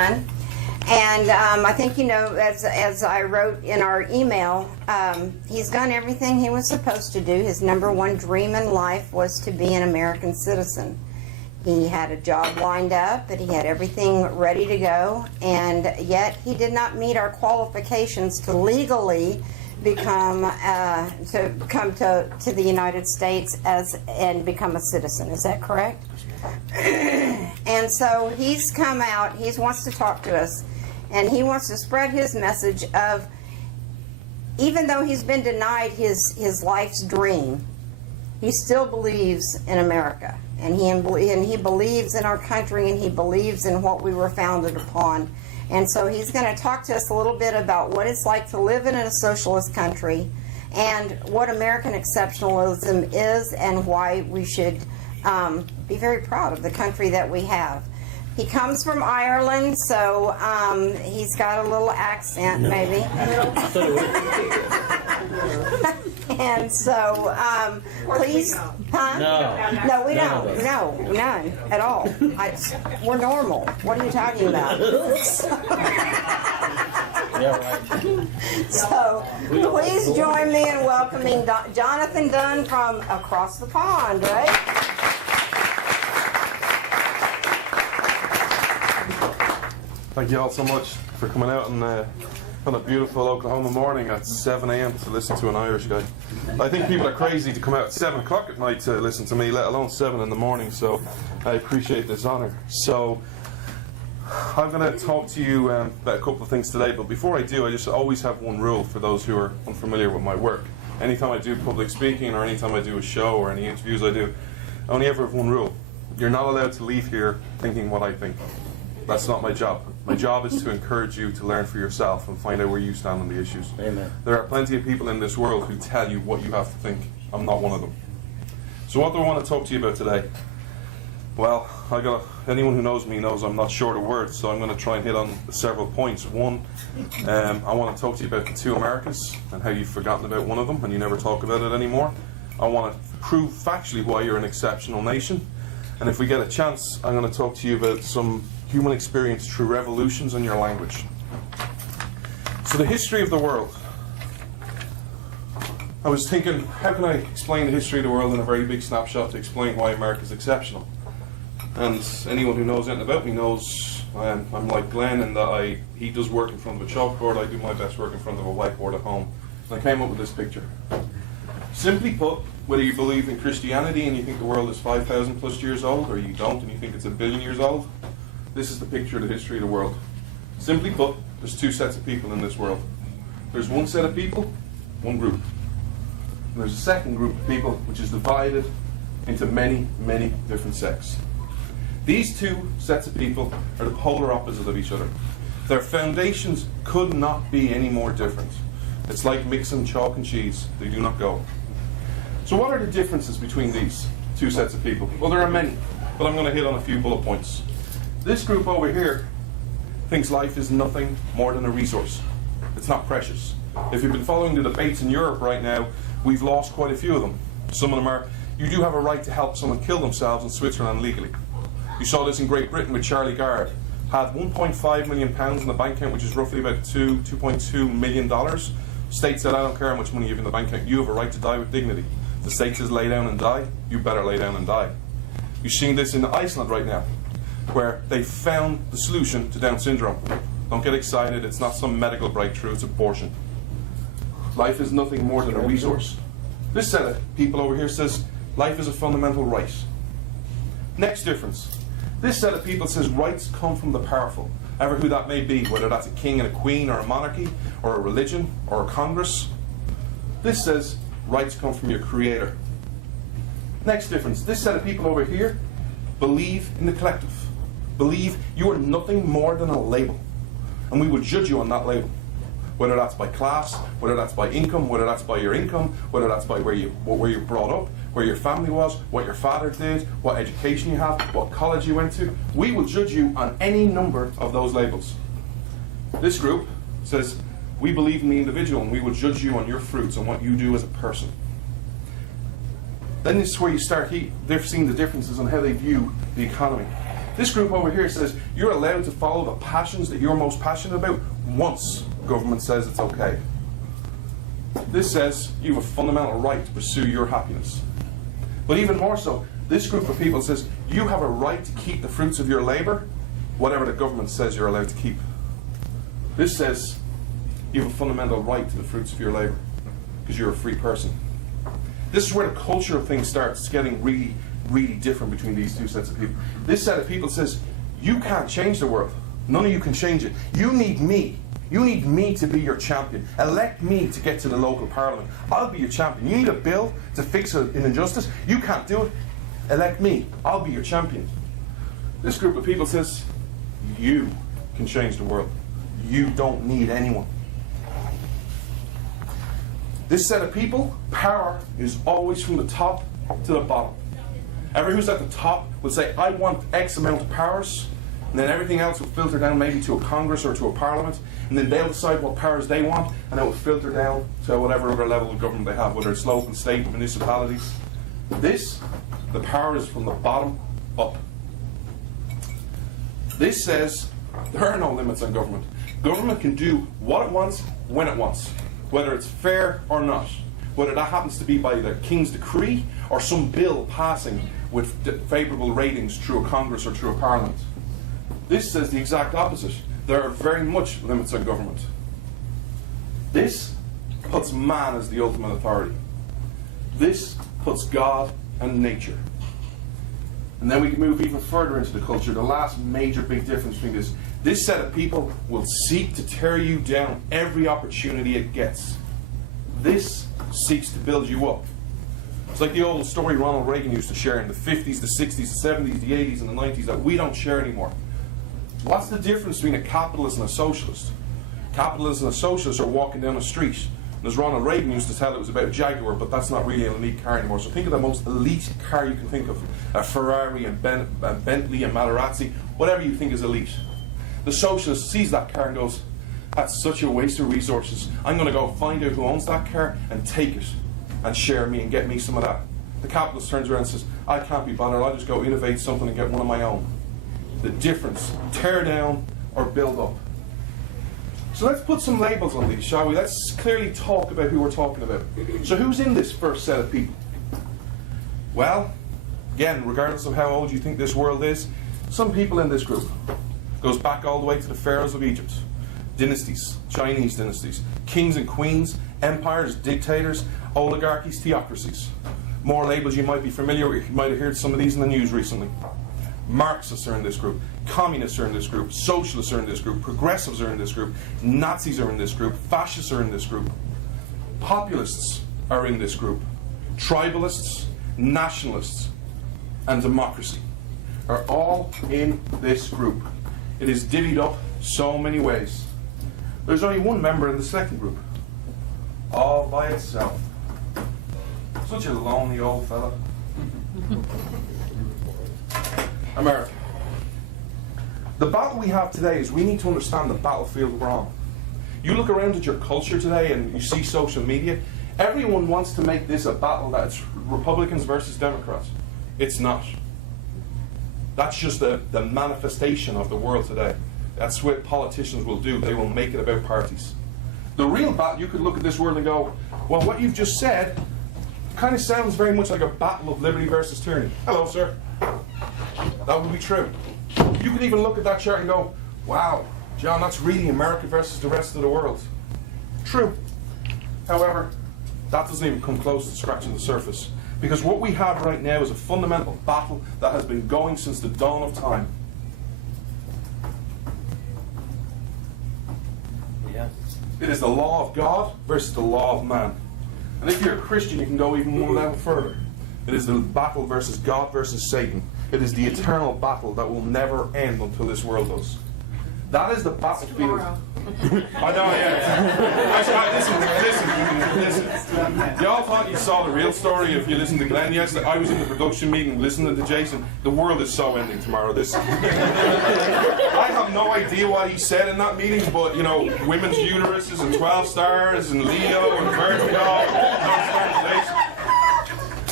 And I think, as I wrote in our email, he's done everything he was supposed to do. His number one dream in life was to be an American citizen. He had a job lined up, and he had everything ready to go, and yet he did not meet our qualifications to legally come to the United States and become a citizen. Is that correct? And so he's come out, he wants to talk to us, and he wants to spread his message of, even though he's been denied his life's dream, he still believes in America, and he believes in our country, and he believes in what we were founded upon. And so he's going to talk to us a little bit about what it's like to live in a socialist country, and what American exceptionalism is, and why we should be very proud of the country that we have. He comes from Ireland, so he's got a little accent, maybe. And so, please, huh? No, we don't. No, none at all. We're normal. What are you talking about? So, please join me in welcoming Jonathan Dunn from across the pond, right? Thank you all so much for coming out on a beautiful Oklahoma morning at 7 a.m. to listen to an Irish guy. I think people are crazy to come out at 7 o'clock at night to listen to me, let alone 7 in the morning, so I appreciate this honor. So I'm going to talk to you about a couple of things today, but before I do, I just always have one rule for those who are unfamiliar with my work. Anytime I do public speaking, or anytime I do a show, or any interviews I do, I only ever have one rule. You're not allowed to leave here thinking what I think. That's not my job. My job is to encourage you to learn for yourself and find out where you stand on the issues. Amen. There are plenty of people in this world who tell you what you have to think. I'm not one of them. So what do I want to talk to you about today? Well, anyone who knows me knows I'm not short of words, so I'm going to try and hit on several points. One, I want to talk to you about the two Americas and how you've forgotten about one of them and you never talk about it anymore. I want to prove factually why you're an exceptional nation. And if we get a chance, I'm going to talk to you about some human experience through revolutions in your language. So the history of the world. I was thinking, how can I explain the history of the world in a very big snapshot to explain why America is exceptional? And anyone who knows anything about me knows I'm like Glenn in that he does work in front of a chalkboard, I do my best work in front of a whiteboard at home. And I came up with this picture. Simply put, whether you believe in Christianity and you think the world is 5,000 plus years old, or you don't and you think it's 1 billion years old, this is the picture of the history of the world. Simply put, there's two sets of people in this world. There's one set of people, one group. And there's a second group of people which is divided into many, many different sects. These two sets of people are the polar opposites of each other. Their foundations could not be any more different. It's like mixing chalk and cheese. They do not go. So what are the differences between these two sets of people? Well, there are many, but I'm going to hit on a few bullet points. This group over here thinks life is nothing more than a resource. It's not precious. If you've been following the debates in Europe right now, we've lost quite a few of them. Some of them are, you do have a right to help someone kill themselves in Switzerland legally. You saw this in Great Britain with Charlie Gard. Had £1.5 million in the bank account, which is roughly about $2.2 million. State said, I don't care how much money you have in the bank account, you have a right to die with dignity. The state says lay down and die, you better lay down and die. You're seeing this in Iceland right now, where they found the solution to Down syndrome. Don't get excited, it's not some medical breakthrough, it's abortion. Life is nothing more than a resource. This set of people over here says life is a fundamental right. Next difference. This set of people says rights come from the powerful, ever who that may be, whether that's a king and a queen or a monarchy or a religion or a congress. This says rights come from your creator. Next difference. This set of people over here believe in the collective. Believe you are nothing more than a label, and we will judge you on that label, whether that's by class, whether that's by income, whether that's by your income, whether that's by where you're brought up, where your family was, what your father did, what education you have, what college you went to. We will judge you on any number of those labels. This group says we believe in the individual, and we will judge you on your fruits and what you do as a person. Then this is where you start seeing the differences on how they view the economy. This group over here says you're allowed to follow the passions that you're most passionate about once government says it's okay. This says you have a fundamental right to pursue your happiness. But even more so, this group of people says you have a right to keep the fruits of your labour, whatever the government says you're allowed to keep. This says you have a fundamental right to the fruits of your labour, because you're a free person. This is where the culture of things starts. It's getting really, really different between these two sets of people. This set of people says, you can't change the world. None of you can change it. You need me. You need me to be your champion. Elect me to get to the local parliament. I'll be your champion. You need a bill to fix an injustice. You can't do it. Elect me. I'll be your champion. This group of people says, you can change the world. You don't need anyone. This set of people, power is always from the top to the bottom. Everyone who's at the top will say, I want X amount of powers, and then everything else will filter down maybe to a Congress or to a Parliament, and then they'll decide what powers they want, and it will filter down to whatever other level of government they have, whether it's local, state, municipalities. This, the power is from the bottom up. This says there are no limits on government. Government can do what it wants, when it wants, whether it's fair or not, whether that happens to be by the King's decree or some bill passing with favourable ratings through a Congress or through a Parliament. This says the exact opposite. There are very much limits on government. This puts man as the ultimate authority. This puts God and nature. And then we can move even further into the culture. The last major big difference between this set of people will seek to tear you down every opportunity it gets. This seeks to build you up. It's like the old story Ronald Reagan used to share in the 50s, the 60s, the 70s, the 80s, and the 90s that we don't share anymore. What's the difference between a capitalist and a socialist? Capitalists and a socialist are walking down the street. And as Ronald Reagan used to tell, it was about a Jaguar, but that's not really an elite car anymore. So think of the most elite car you can think of. A Ferrari and Bentley and Maserati, whatever you think is elite. The socialist sees that car and goes, that's such a waste of resources. I'm going to go find out who owns that car and take it and share me and get me some of that. The capitalist turns around and says, I can't be bothered, I'll just go innovate something and get one of my own. The difference, tear down or build up. So let's put some labels on these, shall we? Let's clearly talk about who we're talking about. So who's in this first set of people? Well, again, regardless of how old you think this world is, some people in this group. Goes back all the way to the pharaohs of Egypt. Dynasties, Chinese dynasties, kings and queens, empires, dictators, oligarchies, theocracies. More labels you might be familiar with. You might have heard some of these in the news recently. Marxists are in this group. Communists are in this group. Socialists are in this group. Progressives are in this group. Nazis are in this group. Fascists are in this group. Populists are in this group. Tribalists, nationalists, and democracy are all in this group. It is divvied up so many ways. There's only one member in the second group. All by itself. Such a lonely old fella. America. The battle we have today is we need to understand the battlefield we're on. You look around at your culture today and you see social media. Everyone wants to make this a battle that's Republicans versus Democrats. It's not. That's just the manifestation of the world today. That's what politicians will do. They will make it about parties. The real battle, you could look at this world and go, well, what you've just said kind of sounds very much like a battle of liberty versus tyranny. Hello, sir. That would be true. You could even look at that chart and go, wow, John, that's really America versus the rest of the world. True. However, that doesn't even come close to scratching the surface. Because what we have right now is a fundamental battle that has been going since the dawn of time. Yeah. It is the law of God versus the law of man. And if you're a Christian, you can go even one level further. It is the battle versus God versus Satan. It is the eternal battle that will never end until this world does. That is the battlefield. I know, yeah. Actually, listen. Y'all thought you saw the real story if you listened to Glenn yesterday. I was in the production meeting listening to Jason. The world is so ending tomorrow. I have no idea what he said in that meeting, but, you know, women's uteruses and 12 stars and Leo and Virgo.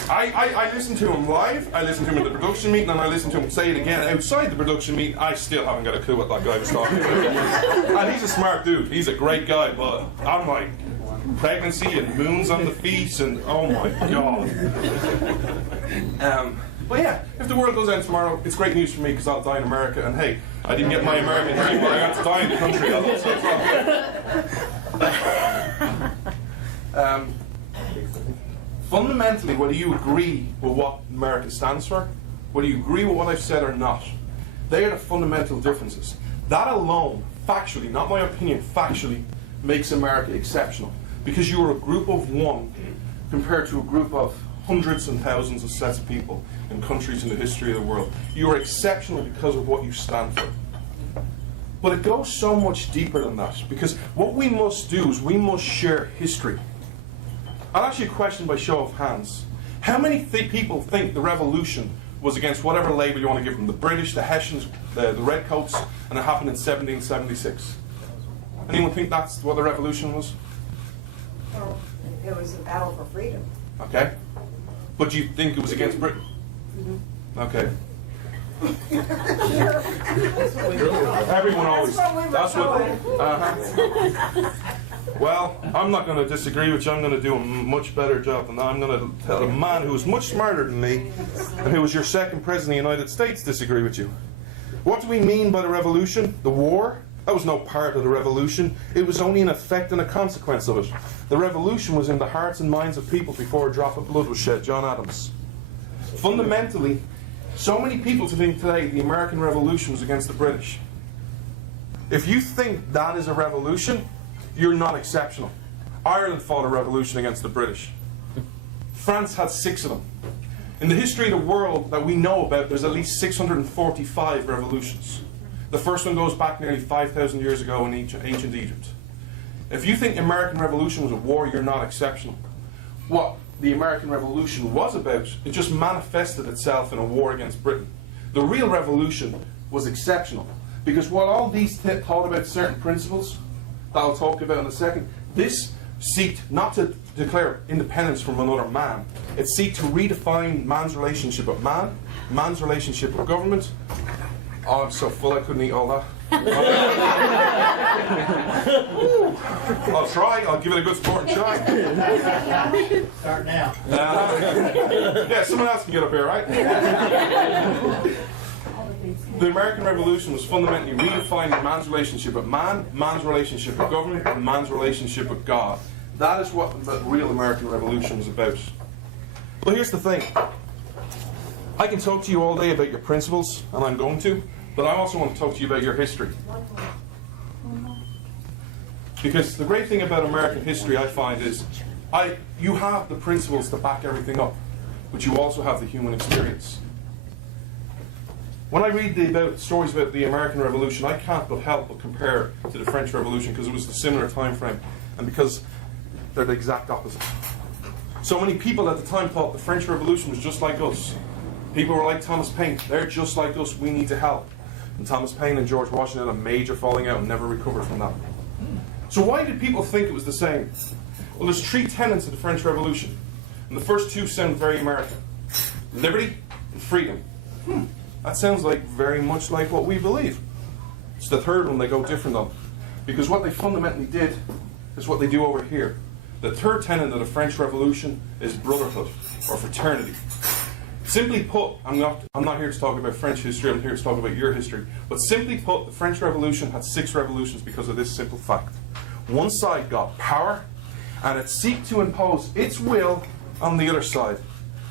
I listened to him live, I listened to him at the production meeting, and I listened to him say it again outside the production meeting. I still haven't got a clue what that guy was talking about. And he's a smart dude, he's a great guy, but I'm like, pregnancy and moons on the feet, and oh my god. But yeah, if the world goes end tomorrow, it's great news for me because I'll die in America, and hey, I didn't get my American dream, but I got to die in the country, so it's all good. Fundamentally, whether you agree with what America stands for, whether you agree with what I've said or not, they are the fundamental differences. That alone, factually, not my opinion, factually, makes America exceptional. Because you are a group of one compared to a group of hundreds and thousands of sets of people in countries in the history of the world. You are exceptional because of what you stand for. But it goes so much deeper than that, because what we must do is we must share history. I'll ask you a question by show of hands. How many people think the revolution was against whatever label you want to give them, the British, the Hessians, the Redcoats, and it happened in 1776? Anyone think that's what the revolution was? Well, it was a battle for freedom. Okay. But do you think it was against Britain? Mm-hmm. Okay. Everyone always. That's what. Well, I'm not going to disagree with you. I'm going to do a much better job than that. I'm going to tell a man who is much smarter than me and who was your second president of the United States disagree with you. What do we mean by the revolution? The war? That was no part of the revolution. It was only an effect and a consequence of it. The revolution was in the hearts and minds of people before a drop of blood was shed. John Adams. Fundamentally, so many people think today the American Revolution was against the British. If you think that is a revolution, you're not exceptional. Ireland fought a revolution against the British. France had 6 of them. In the history of the world that we know about, there's at least 645 revolutions. The first one goes back nearly 5,000 years ago in ancient Egypt. If you think the American Revolution was a war, you're not exceptional. What the American Revolution was about, it just manifested itself in a war against Britain. The real revolution was exceptional. Because while all these thought about certain principles, that I'll talk about in a second, this seeked not to declare independence from another man. It seeked to redefine man's relationship with man, man's relationship with government. Oh, I'm so full I couldn't eat all that. I'll try. I'll give it a good sporting try. Start now. Yeah, someone else can get up here, right? The American Revolution was fundamentally redefining man's relationship with man, man's relationship with government, and man's relationship with God. That is what the real American Revolution was about. But here's the thing. I can talk to you all day about your principles, and I'm going to, but I also want to talk to you about your history. Because the great thing about American history, I find, is you have the principles to back everything up, but you also have the human experience. When I read stories about the American Revolution, I can't but help but compare it to the French Revolution because it was a similar time frame, and because they're the exact opposite. So many people at the time thought the French Revolution was just like us. People were like Thomas Paine. They're just like us. We need to help. And Thomas Paine and George Washington had a major falling out and never recovered from that. So why did people think it was the same? Well, there's 3 tenets of the French Revolution. And the first 2 sound very American. Liberty and freedom. That sounds like very much like what we believe. It's the third one they go different on. Because what they fundamentally did is what they do over here. The third tenet of the French Revolution is brotherhood or fraternity. Simply put, I'm not here to talk about French history, I'm here to talk about your history. But simply put, the French Revolution had 6 revolutions because of this simple fact. One side got power, and it sought to impose its will on the other side.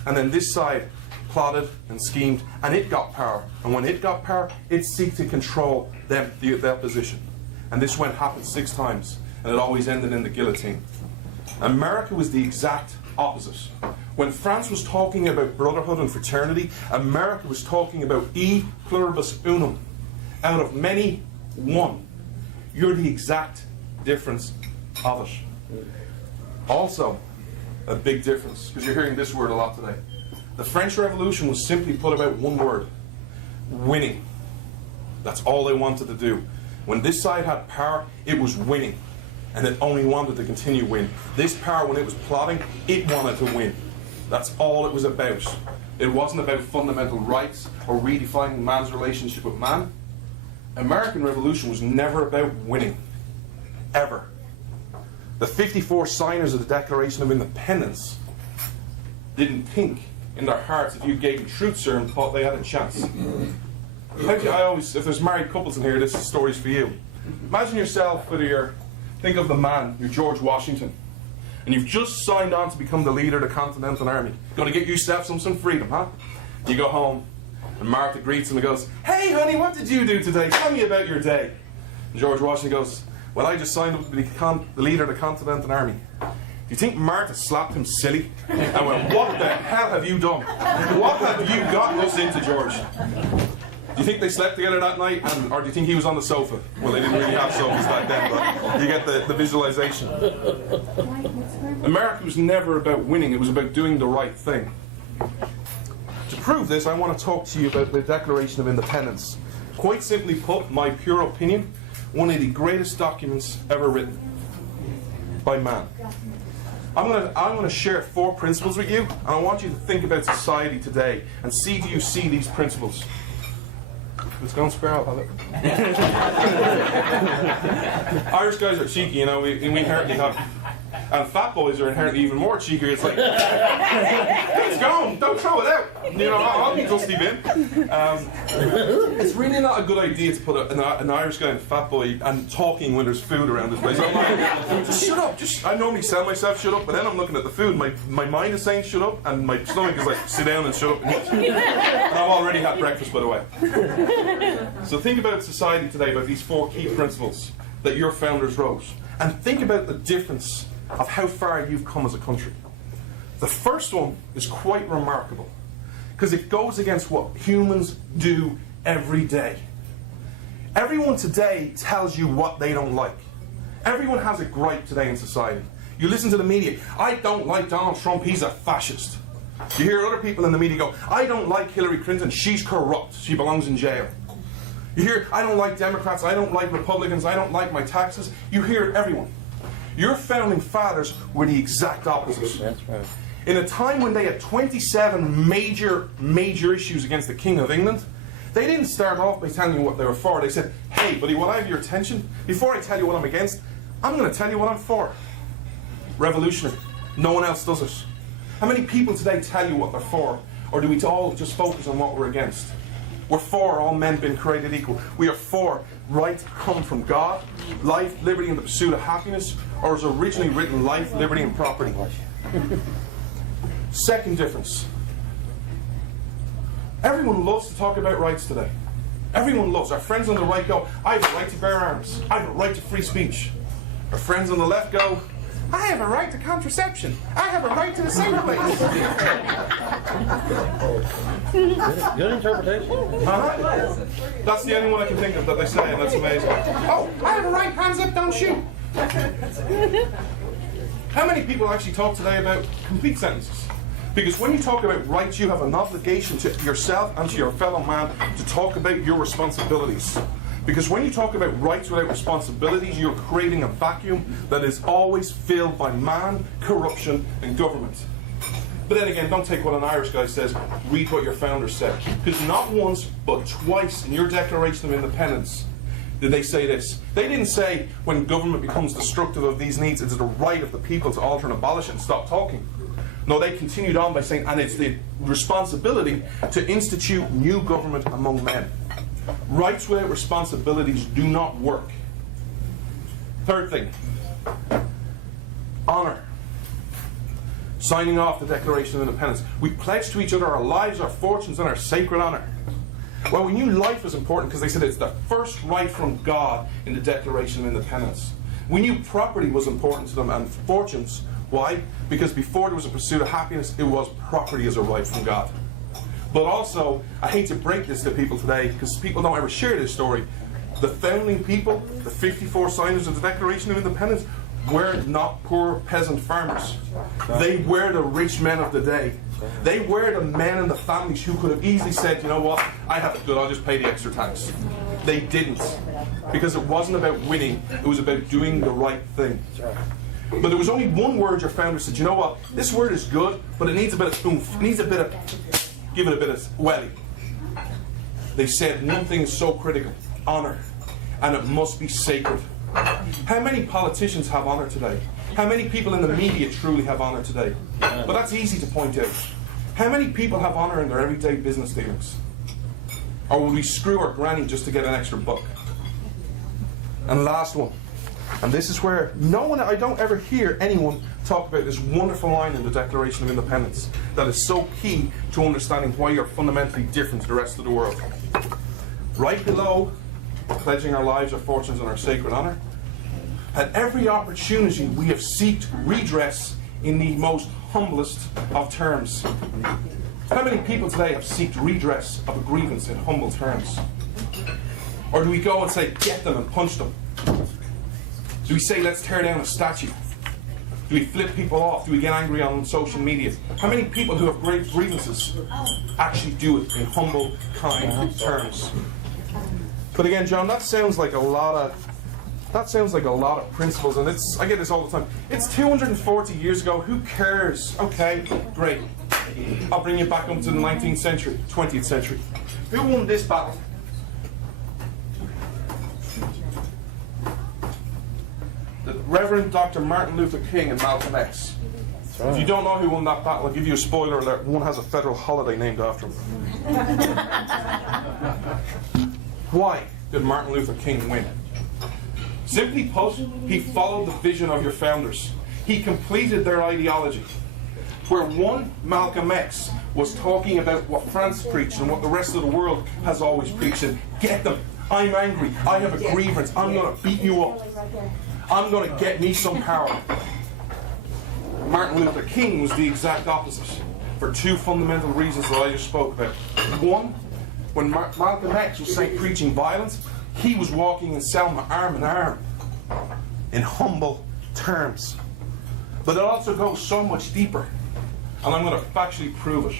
And then this side plotted and schemed, and it got power. And when it got power, it sought to control the opposition. And this happened 6 times, and it always ended in the guillotine. America was the exact opposite. When France was talking about brotherhood and fraternity, America was talking about e pluribus unum. Out of many, one. You're the exact difference of it. Also, a big difference, because you're hearing this word a lot today. The French Revolution was simply put about one word. Winning. That's all they wanted to do. When this side had power, it was winning. And it only wanted to continue win. This power, when it was plotting, it wanted to win. That's all it was about. It wasn't about fundamental rights or redefining man's relationship with man. American Revolution was never about winning. Ever. The 54 signers of the Declaration of Independence didn't think in their hearts, if you gave them truth serum, thought they had a chance. If there's married couples in here, this story's for you. Imagine yourself, think of the man, you're George Washington, and you've just signed on to become the leader of the Continental Army. Going to get yourself some freedom, huh? You go home, and Martha greets him and goes, "Hey honey, what did you do today? Tell me about your day." And George Washington goes, "Well, I just signed up to become the leader of the Continental Army." Do you think Martha slapped him silly and went, "What the hell have you done? What have you gotten us into, George?" Do you think they slept together that night, or do you think he was on the sofa? Well, they didn't really have sofas back then, but you get the visualization. America was never about winning, it was about doing the right thing. To prove this, I want to talk to you about the Declaration of Independence. Quite simply put, my pure opinion, one of the greatest documents ever written by man. I'm going to share 4 principles with you, and I want you to think about society today and see, do you see these principles? It's gone squirrel, have it? Irish guys are cheeky, you know, we inherently have. And fat boys are inherently even more cheeky. It's like, it's gone, don't throw it out. You know, I'll be dusty bin. It's really not a good idea to put an Irish guy and a fat boy and talking when there's food around this place. I'm like, just shut up. I normally tell myself shut up, but then I'm looking at the food. My mind is saying shut up, and my stomach is like, sit down and shut up and eat. And I've already had breakfast, by the way. So think about society today, about these 4 key principles that your founders wrote. And think about the difference of how far you've come as a country. The first one is quite remarkable because it goes against what humans do every day. Everyone today tells you what they don't like. Everyone has a gripe today in society. You listen to the media, "I don't like Donald Trump, he's a fascist." You hear other people in the media go, "I don't like Hillary Clinton, she's corrupt, she belongs in jail." You hear, "I don't like Democrats, I don't like Republicans, I don't like my taxes." You hear everyone. Your founding fathers were the exact opposite. That's right. In a time when they had 27 major issues against the King of England, they didn't start off by telling you what they were for. They said, "Hey, buddy, will I have your attention? Before I tell you what I'm against, I'm going to tell you what I'm for." Revolutionary. No one else does it. How many people today tell you what they're for? Or do we all just focus on what we're against? We're for all men being created equal. We are for right come from God, life, liberty, and the pursuit of happiness, or as originally written, life, liberty, and property. Second difference. Everyone loves to talk about rights today. Everyone loves. Our friends on the right go, "I have a right to bear arms. I have a right to free speech." Our friends on the left go, "I have a right to contraception. I have a right to the same place." Good interpretation. That's the only one I can think of that they say, and that's amazing. "Oh, I have a right, hands up, don't shoot." How many people actually talk today about complete sentences? Because when you talk about rights, you have an obligation to yourself and to your fellow man to talk about your responsibilities. Because when you talk about rights without responsibilities, you're creating a vacuum that is always filled by man, corruption, and government. But then again, don't take what an Irish guy says, read what your founders said. Because not once, but twice in your Declaration of Independence did they say this. They didn't say, when government becomes destructive of these needs, it's the right of the people to alter and abolish it and stop talking. No, they continued on by saying, and it's the responsibility to institute new government among men. Rights without responsibilities do not work. Third thing, honor. Signing off the Declaration of Independence. We pledge to each other our lives, our fortunes, and our sacred honor. Well, we knew life was important because they said it's the first right from God in the Declaration of Independence. We knew property was important to them and fortunes. Why? Because before there was a pursuit of happiness, it was property as a right from God. But also, I hate to break this to people today because people don't ever share this story. The founding people, the 54 signers of the Declaration of Independence, were not poor peasant farmers. They were the rich men of the day. They were the men and the families who could have easily said, "You know what, I have it good, I'll just pay the extra tax." They didn't. Because it wasn't about winning, it was about doing the right thing. But there was only one word your founder said, you know what, this word is good, but it needs a bit of oomph. It needs a bit of, give it a bit of welly. They said one thing is so critical, honor, and it must be sacred. How many politicians have honor today? How many people in the media truly have honor today? But that's easy to point out. How many people have honor in their everyday business dealings? Or will we screw our granny just to get an extra buck? And last one. And this is where I don't ever hear anyone talk about this wonderful line in the Declaration of Independence that is so key to understanding why you're fundamentally different to the rest of the world. Right below, pledging our lives, our fortunes, and our sacred honour. At every opportunity, we have sought redress in the most humblest of terms. How many people today have sought redress of a grievance in humble terms? Or do we go and say, get them and punch them? Do we say, let's tear down a statue? Do we flip people off? Do we get angry on social media? How many people who have great grievances actually do it in humble, kind terms? But again, John, that sounds like a lot of principles, and I get this all the time. It's 240 years ago. Who cares? Okay, great. I'll bring you back up to the 19th century, 20th century. Who won this battle? The Reverend Dr. Martin Luther King and Malcolm X. Right. If you don't know who won that battle, I'll give you a spoiler alert. One has a federal holiday named after him. Why did Martin Luther King win? Simply put, he followed the vision of your founders. He completed their ideology. Where one, Malcolm X, was talking about what France preached and what the rest of the world has always preached. And get them. I'm angry. I have a grievance. I'm going to beat you up. I'm going to get me some power. Martin Luther King was the exact opposite for two fundamental reasons that I just spoke about. One, when Malcolm X was preaching violence, he was walking in Selma arm in arm in humble terms. But it also goes so much deeper, and I'm going to factually prove it.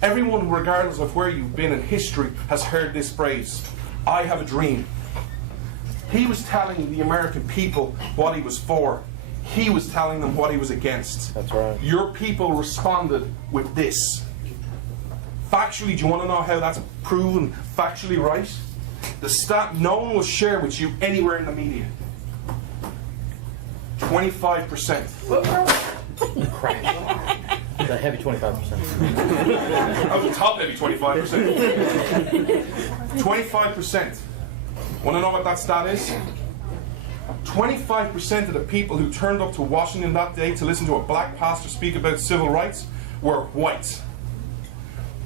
Everyone, regardless of where you've been in history, has heard this phrase, I have a dream. He was telling the American people what he was for. He was telling them what he was against. That's right. Your people responded with this. Factually, do you want to know how that's proven factually right? The stat no one will share with you anywhere in the media. 25%. Crash. The heavy 25%. I was the top heavy 25%. 25%. Want to know what that stat is? 25% of the people who turned up to Washington that day to listen to a black pastor speak about civil rights were white.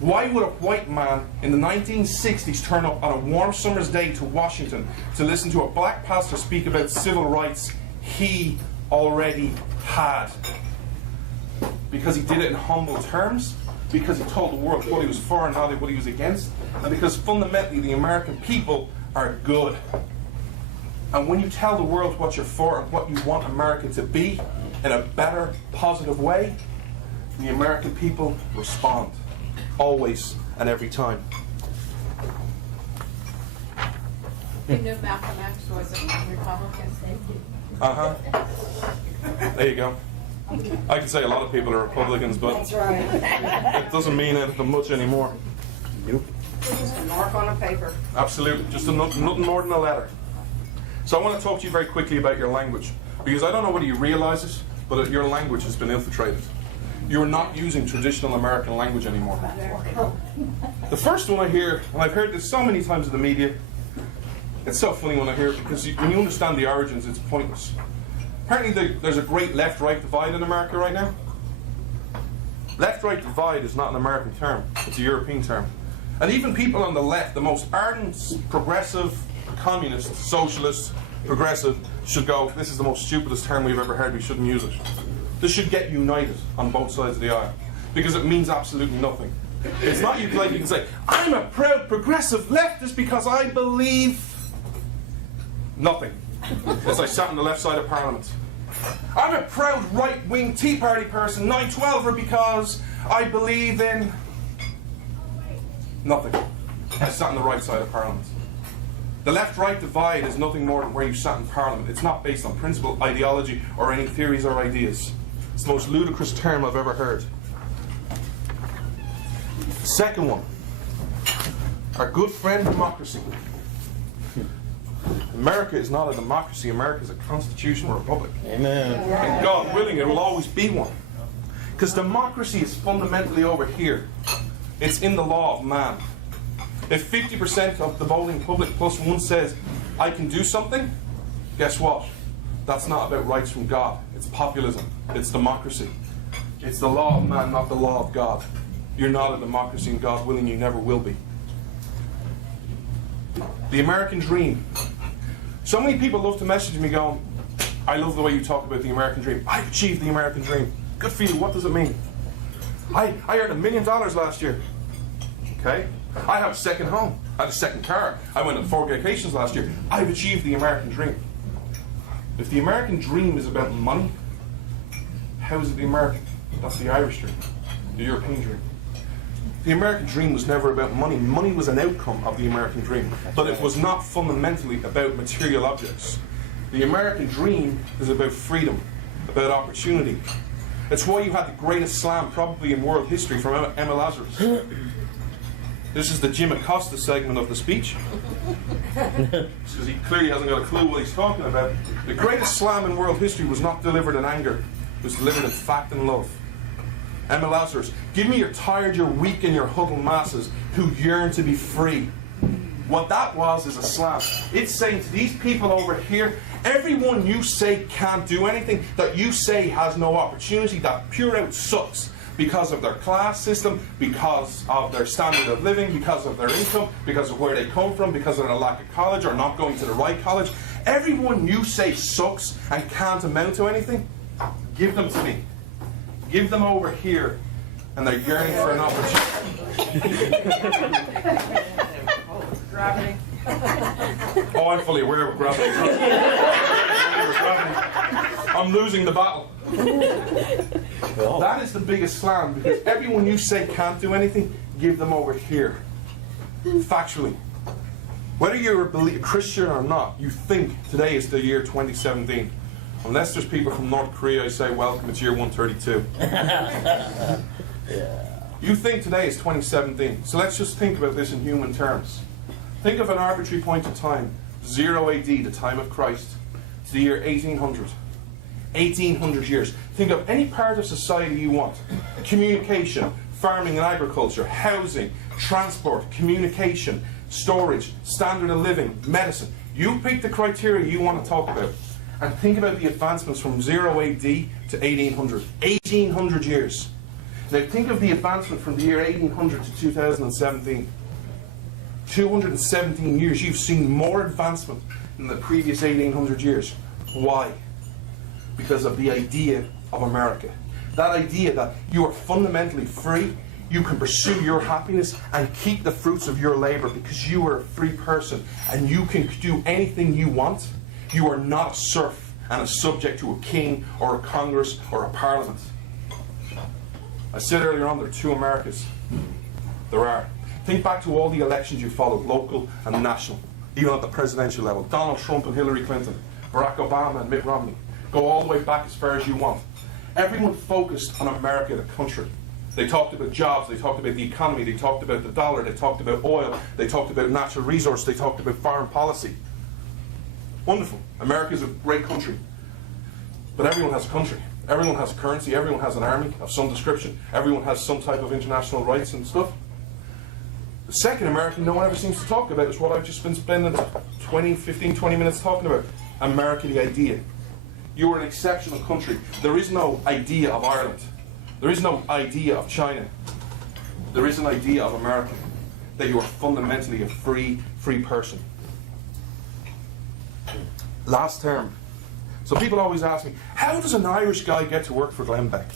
Why would a white man in the 1960s turn up on a warm summer's day to Washington to listen to a black pastor speak about civil rights he already had? Because he did it in humble terms, because he told the world what he was for and not what he was against, and because fundamentally the American people are good. And when you tell the world what you're for and what you want America to be in a better, positive way, the American people respond. Always and every time. You knew Malcolm X was a Republican. Uh-huh. There you go. I can say a lot of people are Republicans, but That's right. it doesn't mean anything much anymore. Just a mark on a paper. Absolutely. Just nothing more than a letter. So I want to talk to you very quickly about your language. Because I don't know whether you realize it, but your language has been infiltrated. You're not using traditional American language anymore. The first one I hear, and I've heard this so many times in the media, it's so funny when I hear it because when you understand the origins, it's pointless. Apparently there's a great left-right divide in America right now. Left-right divide is not an American term, it's a European term. And even people on the left, the most ardent, progressive, communist, socialist, progressive, should go, this is the most stupidest term we've ever heard, we shouldn't use it. This should get united on both sides of the aisle, because it means absolutely nothing. It's not like you can say, I'm a proud progressive leftist because I believe nothing. As I sat on the left side of Parliament. I'm a proud right-wing Tea Party person, 9.12er, because I believe in nothing. I sat on the right side of Parliament. The left-right divide is nothing more than where you sat in Parliament. It's not based on principle, ideology, or any theories or ideas. It's the most ludicrous term I've ever heard. Second one, our good friend democracy. America is not a democracy. America is a constitutional republic. Amen. And God willing, it will always be one. Because democracy is fundamentally over here. It's in the law of man. If 50% of the voting public plus one says, I can do something, guess what? That's not about rights from God. It's populism. It's democracy. It's the law of man, not the law of God. You're not a democracy, and God willing, you never will be. The American dream. So many people love to message me going, I love the way you talk about the American dream. I've achieved the American dream. Good for you. What does it mean? I earned $1 million last year. Okay? I have a second home. I have a second car. I went on 4 vacations last year. I've achieved the American dream. If the American dream is about money, how is it the American? That's the Irish dream. The European dream. The American dream was never about money. Money was an outcome of the American dream. But it was not fundamentally about material objects. The American dream is about freedom, about opportunity. It's why you had the greatest slam probably in world history from Emma Lazarus. This is the Jim Acosta segment of the speech. Because he clearly hasn't got a clue what he's talking about. The greatest slam in world history was not delivered in anger. It was delivered in fact and love. Emma Lazarus, give me your tired, your weak, and your huddled masses who yearn to be free. What that was is a slam. It's saying to these people over here, everyone you say can't do anything, that you say has no opportunity, that pure out sucks because of their class system, because of their standard of living, because of their income, because of where they come from, because of their lack of college or not going to the right college. Everyone you say sucks and can't amount to anything, give them to me. Give them over here, and they're yearning for an opportunity. Gravity. Oh, I'm fully aware of gravity. I'm losing the battle. That is the biggest slam, because everyone you say can't do anything, give them over here. Factually. Whether you're a Christian or not, you think today is the year 2017. Unless there's people from North Korea, I say, welcome, it's year 132. You think today is 2017. So let's just think about this in human terms. Think of an arbitrary point of time, 0 AD, the time of Christ, to the year 1800. 1800 years. Think of any part of society you want. Communication, farming and agriculture, housing, transport, communication, storage, standard of living, medicine. You pick the criteria you want to talk about. And think about the advancements from 0 AD to 1800. 1800 years. Now think of the advancement from the year 1800 to 2017. 217 years. You've seen more advancement than the previous 1800 years. Why? Because of the idea of America. That idea that you are fundamentally free, you can pursue your happiness and keep the fruits of your labor because you are a free person and you can do anything you want. You are not a serf and a subject to a king or a Congress or a parliament. I said earlier on, there are 2 Americas. There are. Think back to all the elections you followed, local and national, even at the presidential level. Donald Trump and Hillary Clinton, Barack Obama and Mitt Romney. Go all the way back as far as you want. Everyone focused on America, the country. They talked about jobs, they talked about the economy, they talked about the dollar, they talked about oil, they talked about natural resources, they talked about foreign policy. Wonderful. America is a great country. But everyone has a country. Everyone has a currency. Everyone has an army of some description. Everyone has some type of international rights and stuff. The second America no one ever seems to talk about is what I've just been spending 15, 20 minutes talking about. America, the idea. You are an exceptional country. There is no idea of Ireland. There is no idea of China. There is an idea of America. That you are fundamentally a free person. Last term. So people always ask me, how does an Irish guy get to work for Glenn Beck?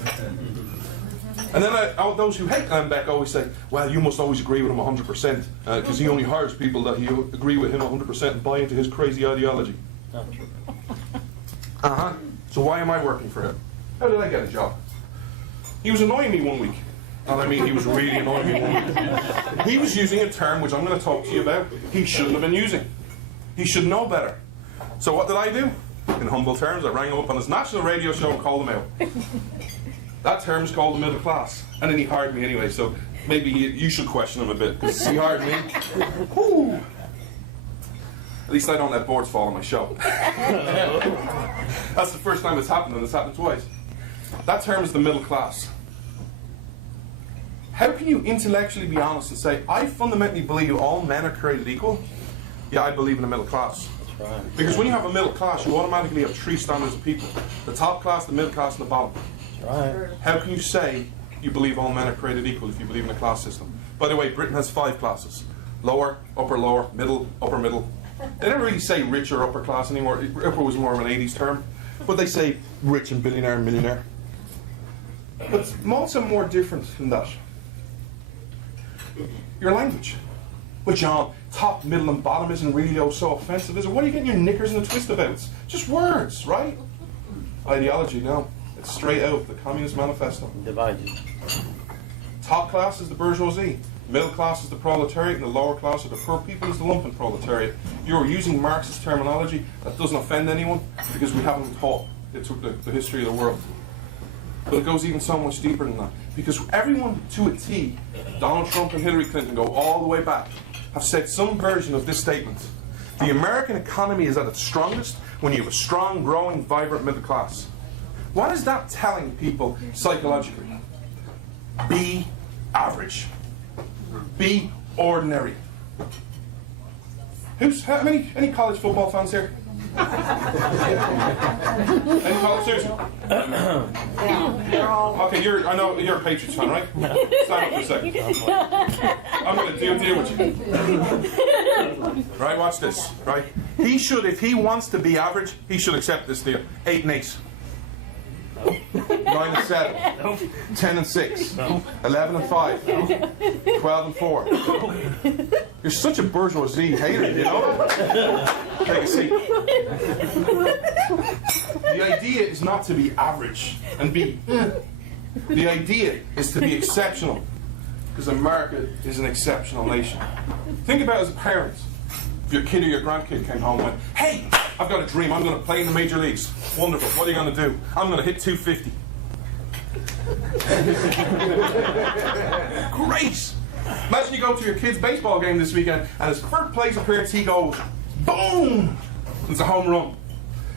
And then those who hate Glenn Beck always say, well, you must always agree with him 100%, because he only hires people that he agree with him 100% and buy into his crazy ideology. So why am I working for him? How did I get a job? He was annoying me one week. And I mean, he was really annoying me one week. He was using a term which I'm going to talk to you about he shouldn't have been using. He should know better. So what did I do? In humble terms, I rang him up on his national radio show and called him out. That term is called the middle class. And then he hired me anyway, so maybe you should question him a bit, because he hired me. Whew. At least I don't let boards fall on my show. That's the first time it's happened, and it's happened twice. That term is the middle class. How can you intellectually be honest and say, I fundamentally believe all men are created equal? Yeah, I believe in the middle class. That's right. Because when you have a middle class, you automatically have three standards of people. The top class, the middle class, and the bottom. That's right. How can you say you believe all men are created equal if you believe in a class system? By the way, Britain has 5 classes. Lower, middle, upper middle. They never really say rich or upper class anymore. Upper was more of an 80s term. But they say rich and billionaire and millionaire. But most are more different than that. Your language. But John, top, middle and bottom isn't really so offensive, is it? What are you getting your knickers in a twist about? It's just words, right? Ideology, no. It's straight out of the Communist Manifesto. Divide you. Top class is the bourgeoisie. Middle class is the proletariat, and the lower class, or the poor people, is the lumpen proletariat. You're using Marxist terminology that doesn't offend anyone because we haven't taught it took the history of the world. But it goes even so much deeper than that. Because everyone to a T, Donald Trump and Hillary Clinton go all the way back, have said some version of this statement. The American economy is at its strongest when you have a strong, growing, vibrant middle class. What is that telling people psychologically? Be average. Be ordinary. Any college football fans here? Any college, seriously? Yeah, they're all. Okay, I know you're a Patriots fan, right? Stand up for a second. I'm going to deal with you. Right, watch this. Right, he should, if he wants to be average, he should accept this deal. 8 and 8. 9 and 7. 10 and 6. 11 and 5. 12 and 4. You're such a bourgeoisie hater, you know? Take a seat. The idea is not to be average and be. The idea is to be exceptional. Because America is an exceptional nation. Think about it as a parent. If your kid or your grandkid came home and went, hey, I've got a dream, I'm going to play in the major leagues. Wonderful, what are you going to do? I'm going to hit 250. Great! Imagine you go to your kid's baseball game this weekend and his first place appearance he goes, boom! It's a home run.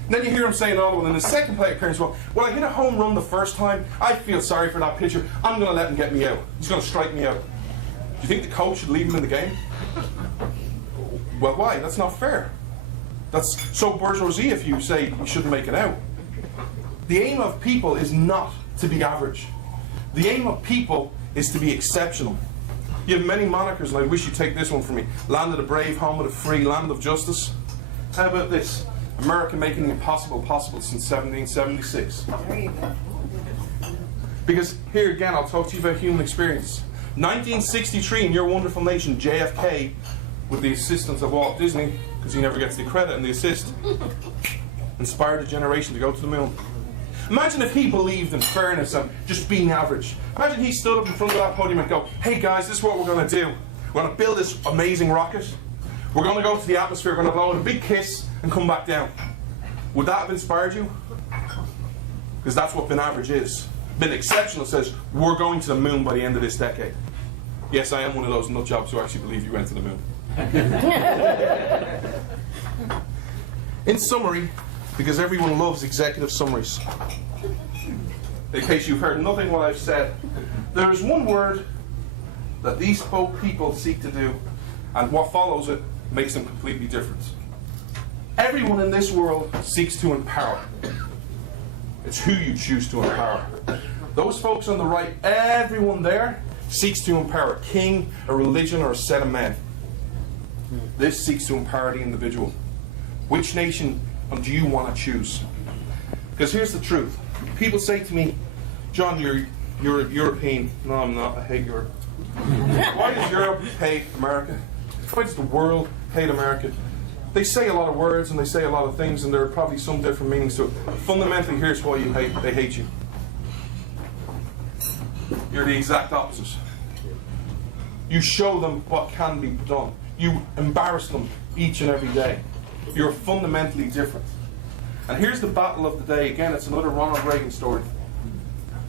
And then you hear him say another one, and his second play appearance, well, I hit a home run the first time, I feel sorry for that pitcher, I'm going to let him get me out. He's going to strike me out. Do you think the coach should leave him in the game? Well, why? That's not fair. That's so bourgeoisie if you say you shouldn't make it out. The aim of people is not to be average. The aim of people is to be exceptional. You have many monikers, and I wish you'd take this one from me. Land of the brave, home of the free, land of justice. How about this? America making the impossible possible since 1776. There you go. Because here again, I'll talk to you about human experience. 1963 in your wonderful nation, JFK, with the assistance of Walt Disney, because he never gets the credit and the assist, inspired a generation to go to the moon. Imagine if he believed in fairness and just being average. Imagine he stood up in front of that podium and go, hey guys, this is what we're going to do. We're going to build this amazing rocket. We're going to go to the atmosphere, we're going to blow it a big kiss and come back down. Would that have inspired you? Because that's what being average is. Being exceptional says, we're going to the moon by the end of this decade. Yes, I am one of those nut jobs who actually believe you went to the moon. In summary, because everyone loves executive summaries, in case you've heard nothing what I've said, there is one word that these folk people seek to do, and what follows it makes them completely different. Everyone in this world seeks to empower. It's who you choose to empower. Those folks on the right, everyone there seeks to empower a king, a religion, or a set of men. This seeks to empower the individual. Which nation do you want to choose? Because here's the truth. People say to me, John, you're European. No, I'm not. I hate Europe. Why does Europe hate America? Why does the world hate America? They say a lot of words and they say a lot of things, and there are probably some different meanings to it. Fundamentally, here's why you hate. They hate you. You're the exact opposite. You show them what can be done. You embarrass them each and every day. You're fundamentally different. And here's the battle of the day. Again, it's another Ronald Reagan story.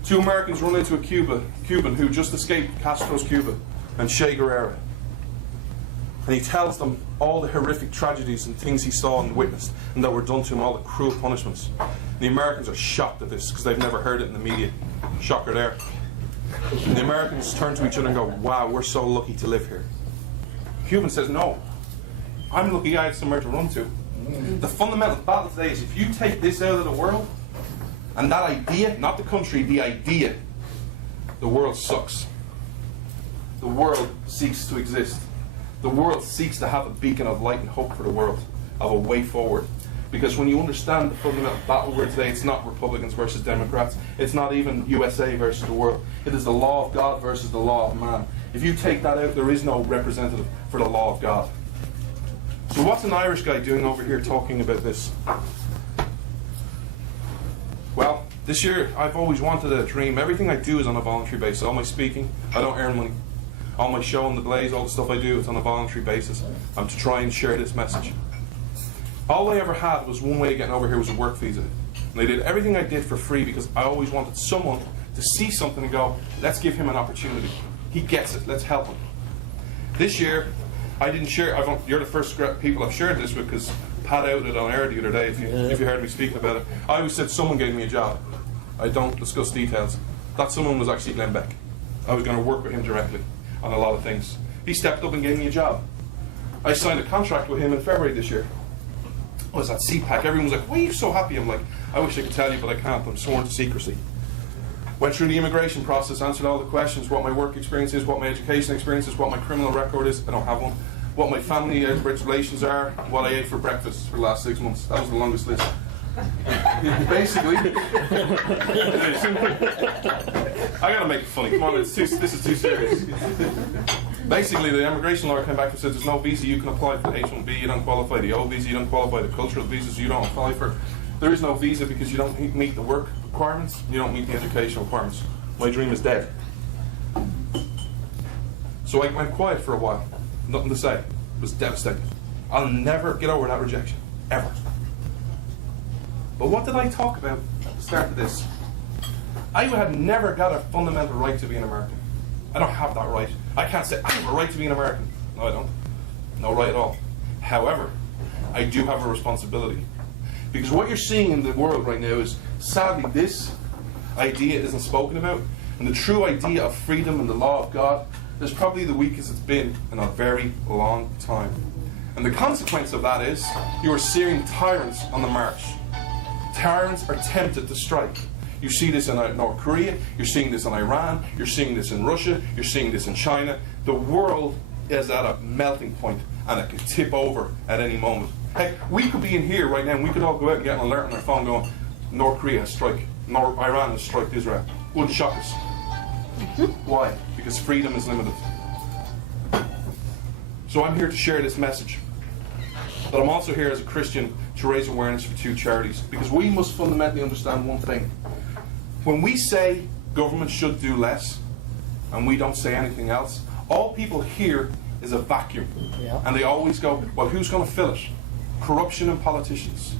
Two Americans run into a Cuban who just escaped Castro's Cuba, and Che Guevara. And he tells them all the horrific tragedies and things he saw and witnessed and that were done to him, all the cruel punishments. And the Americans are shocked at this because they've never heard it in the media. Shocker there. And the Americans turn to each other and go, wow, we're so lucky to live here. The Cuban says, no, I'm lucky I had somewhere to run to. The fundamental battle today is if you take this out of the world, and that idea, not the country, the idea, the world sucks. The world seeks to exist. The world seeks to have a beacon of light and hope for the world, of a way forward. Because when you understand the fundamental battle word today, it's not Republicans versus Democrats. It's not even USA versus the world. It is the law of God versus the law of man. If you take that out, there is no representative for the law of God. So what's an Irish guy doing over here talking about this? Well, this year I've always wanted a dream. Everything I do is on a voluntary basis. All my speaking, I don't earn money. All my show and the blaze, all the stuff I do, it's on a voluntary basis. I'm to try and share this message. All I ever had was one way of getting over here was a work visa. And I did everything I did for free because I always wanted someone to see something and go, let's give him an opportunity. He gets it, let's help him. This year, I didn't share, you're the first people I've shared this with because Pat outed it on air the other day, if you heard me speaking about it. I always said someone gave me a job. I don't discuss details. That someone was actually Glenn Beck. I was going to work with him directly on a lot of things. He stepped up and gave me a job. I signed a contract with him in February this year. I was at CPAC. Everyone was like, why are you so happy? I'm like, I wish I could tell you, but I can't. I'm sworn to secrecy. Went through the immigration process, answered all the questions, what my work experience is, what my education experience is, what my criminal record is. I don't have one. What my family relations are, what I ate for breakfast for the last 6 months. That was the longest list. Basically, I gotta make it funny. Come on, this is too serious. Basically, the immigration lawyer came back and said, there's no visa you can apply for. The H-1B, you don't qualify. The O visa, you don't qualify. The cultural visas, you don't apply for. There is no visa because you don't meet the work requirements. You don't meet the educational requirements. My dream is dead. So I went quiet for a while. Nothing to say. It was devastating. I'll never get over that rejection. Ever. But what did I talk about at the start of this? I have never got a fundamental right to be an American. I don't have that right. I can't say, I have a right to be an American. No, I don't. No right at all. However, I do have a responsibility. Because what you're seeing in the world right now is, sadly, this idea isn't spoken about. And the true idea of freedom and the law of God is probably the weakest it's been in a very long time. And the consequence of that is, you are seeing tyrants on the march. Tyrants are tempted to strike. You see this in North Korea, you're seeing this in Iran, you're seeing this in Russia, you're seeing this in China. The world is at a melting point and it could tip over at any moment. Heck, we could be in here right now and we could all go out and get an alert on our phone going, North Korea has struck, Iran has struck Israel. Wouldn't shock us. Why? Because freedom is limited. So I'm here to share this message. But I'm also here as a Christian to raise awareness for two charities. Because we must fundamentally understand one thing. When we say government should do less, and we don't say anything else, all people hear is a vacuum. Yeah. And they always go, well, who's going to fill it? Corruption and politicians.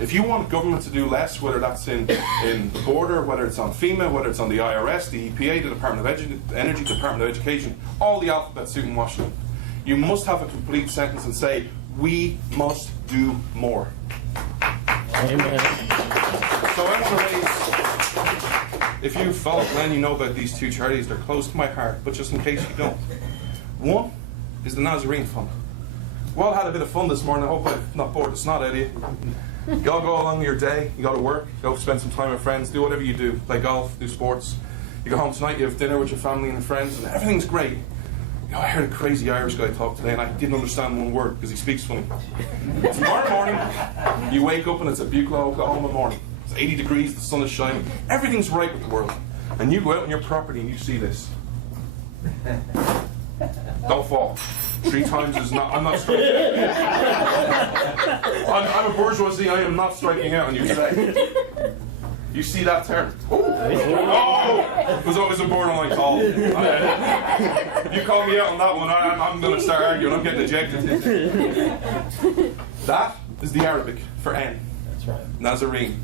If you want government to do less, whether that's in the border, whether it's on FEMA, whether it's on the IRS, the EPA, the Department of Energy, Department of Education, all the alphabet soup in Washington, you must have a complete sentence and say, we must do more. Amen. So I want to raise, if you follow Glenn, you know about these two charities. They're close to my heart, but just in case you don't. One is the Nazarene Fund. We all had a bit of fun this morning. I hope I've not bored the snot out of you. You all go along with your day, you go to work, go spend some time with friends, do whatever you do, play golf, do sports. You go home tonight, you have dinner with your family and friends, and everything's great. You know, I heard a crazy Irish guy talk today, and I didn't understand one word because he speaks funny. But tomorrow morning, you wake up and it's a Bucla, Oklahoma morning. It's 80 degrees, the sun is shining, everything's right with the world. And you go out on your property and you see this. Don't fall. 3 times is not, I'm not striking. I'm a bourgeoisie, I am not striking out on you today. You see that turn? Oh! It was always a borderline call. You call me out on that one, I'm going to start arguing, I'm getting ejected. That is the Arabic for N, That's right. Nazarene.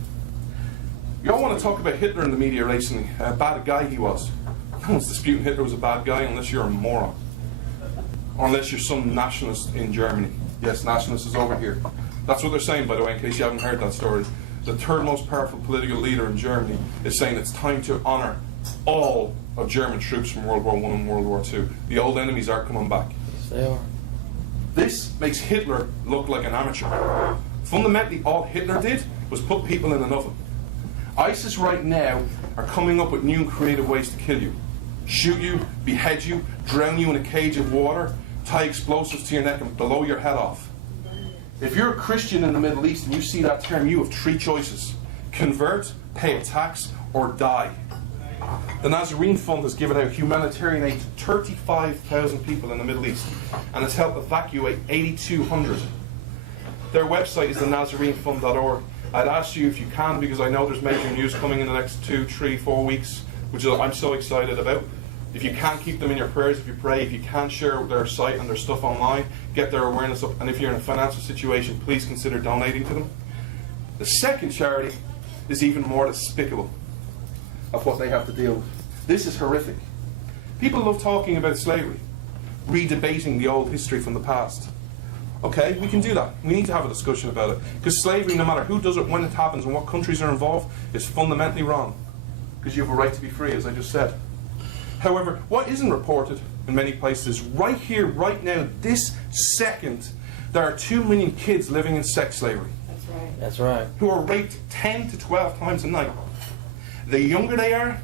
You all want to talk about Hitler in the media recently, how bad a guy he was. No one's disputing Hitler was a bad guy unless you're a moron. Or unless you're some nationalist in Germany. Yes, nationalist is over here. That's what they're saying, by the way, in case you haven't heard that story. The third most powerful political leader in Germany is saying it's time to honour all of German troops from World War I and World War II. The old enemies are coming back. Yes, they are. This makes Hitler look like an amateur. Fundamentally, all Hitler did was put people in an oven. ISIS right now are coming up with new and creative ways to kill you. Shoot you, behead you, drown you in a cage of water, tie explosives to your neck and blow your head off. If you're a Christian in the Middle East and you see that term, you have three choices. Convert, pay a tax, or die. The Nazarene Fund has given out humanitarian aid to 35,000 people in the Middle East and has helped evacuate 8,200. Their website is thenazarenefund.org. I'd ask you if you can, because I know there's major news coming in the next 2, 3, 4 weeks, which I'm so excited about. If you can, keep them in your prayers if you pray. If you can, share their site and their stuff online, get their awareness up. And if you're in a financial situation, please consider donating to them. The second charity is even more despicable of what they have to deal with. This is horrific. People love talking about slavery, redebating the old history from the past. Okay, we can do that. We need to have a discussion about it. Because slavery, no matter who does it, when it happens, and what countries are involved, is fundamentally wrong. Because you have a right to be free, as I just said. However, what isn't reported in many places, right here, right now, this second, there are 2 million kids living in sex slavery. That's right. That's right. Who are raped 10 to 12 times a night. The younger they are,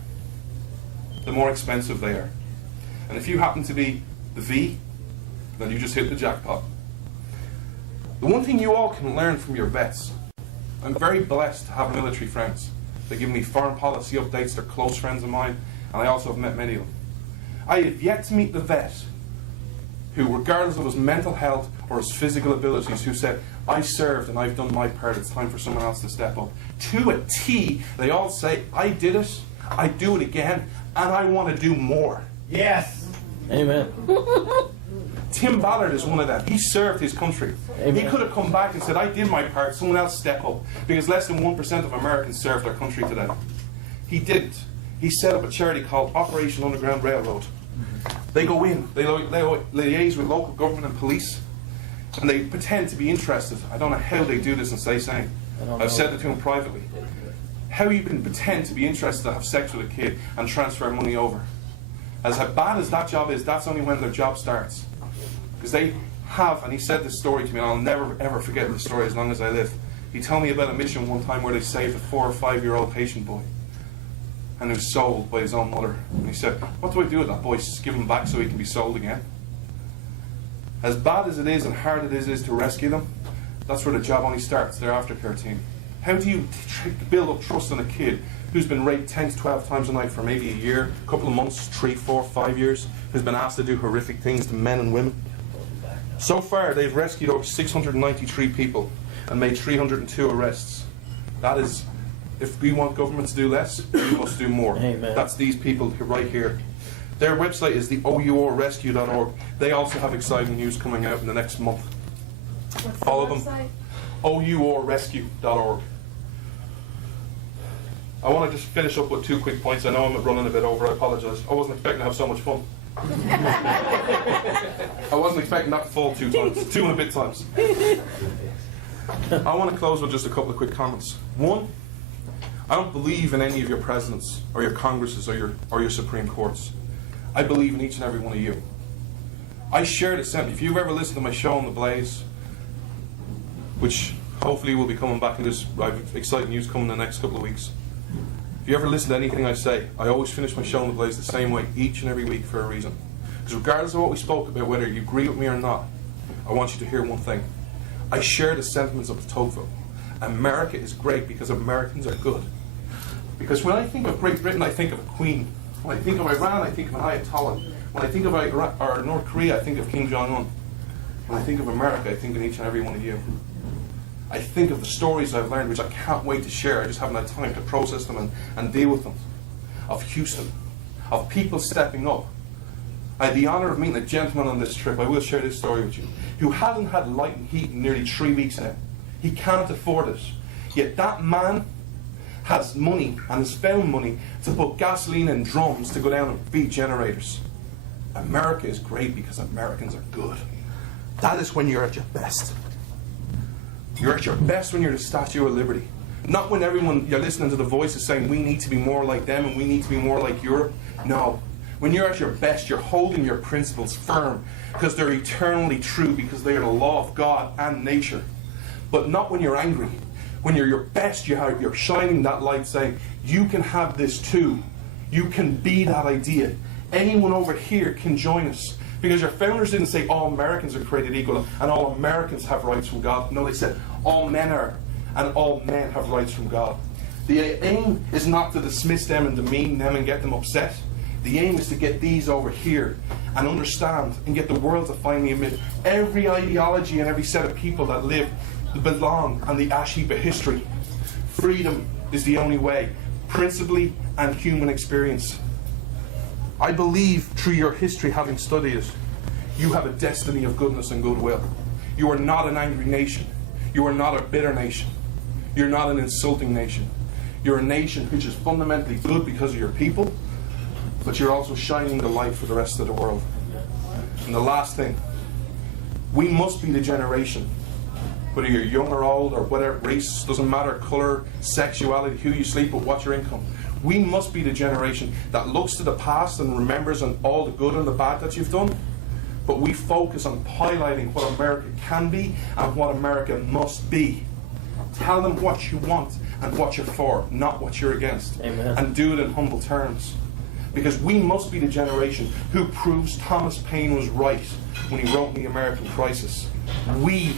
the more expensive they are. And if you happen to be the V, then you just hit the jackpot. The one thing you all can learn from your vets, I'm very blessed to have military friends. They give me foreign policy updates, they're close friends of mine, and I also have met many of them. I have yet to meet the vet who, regardless of his mental health or his physical abilities, who said, I served and I've done my part, it's time for someone else to step up. To a T, they all say, I did it, I do it again, and I want to do more. Yes. Amen. Tim Ballard is one of them. He served his country. Amen. He could have come back and said, I did my part, someone else step up, because less than 1% of Americans serve their country today. He didn't. He set up a charity called Operation Underground Railroad. They go in, they liaise with local government and police, and they pretend to be interested. I don't know how they do this and stay sane. I've said it to him privately. How you can pretend to be interested to have sex with a kid and transfer money over. As bad as that job is, that's only when their job starts. Because they have, and he said this story to me, and I'll never ever forget this story as long as I live. He told me about a mission one time where they saved a 4 or 5 year old patient boy. And he was sold by his own mother. And he said, what do I do with that boy? Just give him back so he can be sold again? As bad as it is and hard it is to rescue them, that's where the job only starts, their aftercare team. How do you build up trust in a kid who's been raped 10 to 12 times a night for maybe a year, a couple of months, 3, 4, 5 years, who's been asked to do horrific things to men and women? So far, they've rescued over 693 people and made 302 arrests. That is, if we want government to do less, we must do more. Amen. That's these people right here. Their website is the OURrescue.org. They also have exciting news coming out in the next month. What's Follow the them. website? OURrescue.org. I want to just finish up with 2 quick points. I know I'm running a bit over. I apologise. I wasn't expecting to have so much fun. I wasn't expecting that to fall 2 times. 2 and a bit times. I want to close with just a couple of quick comments. One, I don't believe in any of your presidents or your congresses or your Supreme Courts. I believe in each and every one of you. I share the sentiment. If you've ever listened to my show on the Blaze, which hopefully will be coming back in this, I have exciting news coming in the next couple of weeks. If you ever listen to anything I say, I always finish my show on the Blaze the same way each and every week for a reason. Because regardless of what we spoke about, whether you agree with me or not, I want you to hear one thing. I share the sentiments of the Tocqueville. America is great because Americans are good. Because when I think of Great Britain, I think of a queen. When I think of Iran, I think of an Ayatollah. When I think of North Korea, I think of Kim Jong-un. When I think of America, I think of each and every one of you. I think of the stories I've learned, which I can't wait to share. I just haven't had time to process them and deal with them. Of Houston. Of people stepping up. I had the honour of meeting a gentleman on this trip, I will share this story with you, who hasn't had light and heat in nearly 3 weeks now. He can't afford it. Yet that man has money and has found money to put gasoline in drums to go down and feed generators. America is great because Americans are good. That is when you're at your best. You're at your best when you're the Statue of Liberty. Not when you're listening to the voices saying we need to be more like them and we need to be more like Europe. No. When you're at your best, you're holding your principles firm because they're eternally true, because they are the law of God and nature. But not when you're angry. When you're your best, you're shining that light saying, you can have this too. You can be that idea. Anyone over here can join us. Because your founders didn't say all Americans are created equal and all Americans have rights from God. No, they said all men are and all men have rights from God. The aim is not to dismiss them and demean them and get them upset. The aim is to get these over here and understand and get the world to finally admit every ideology and every set of people that live belong on the ash heap of history. Freedom is the only way, principally and human experience. I believe through your history, having studied it, you have a destiny of goodness and goodwill. You are not an angry nation. You are not a bitter nation. You're not an insulting nation. You're a nation which is fundamentally good because of your people, but you're also shining the light for the rest of the world. And the last thing, we must be the generation, whether you're young or old or whatever race, doesn't matter, colour, sexuality, who you sleep with, what's your income. We must be the generation that looks to the past and remembers on all the good and the bad that you've done, but we focus on highlighting what America can be and what America must be. Tell them what you want and what you're for, not what you're against. Amen. And do it in humble terms. Because we must be the generation who proves Thomas Paine was right when he wrote The American Crisis. We,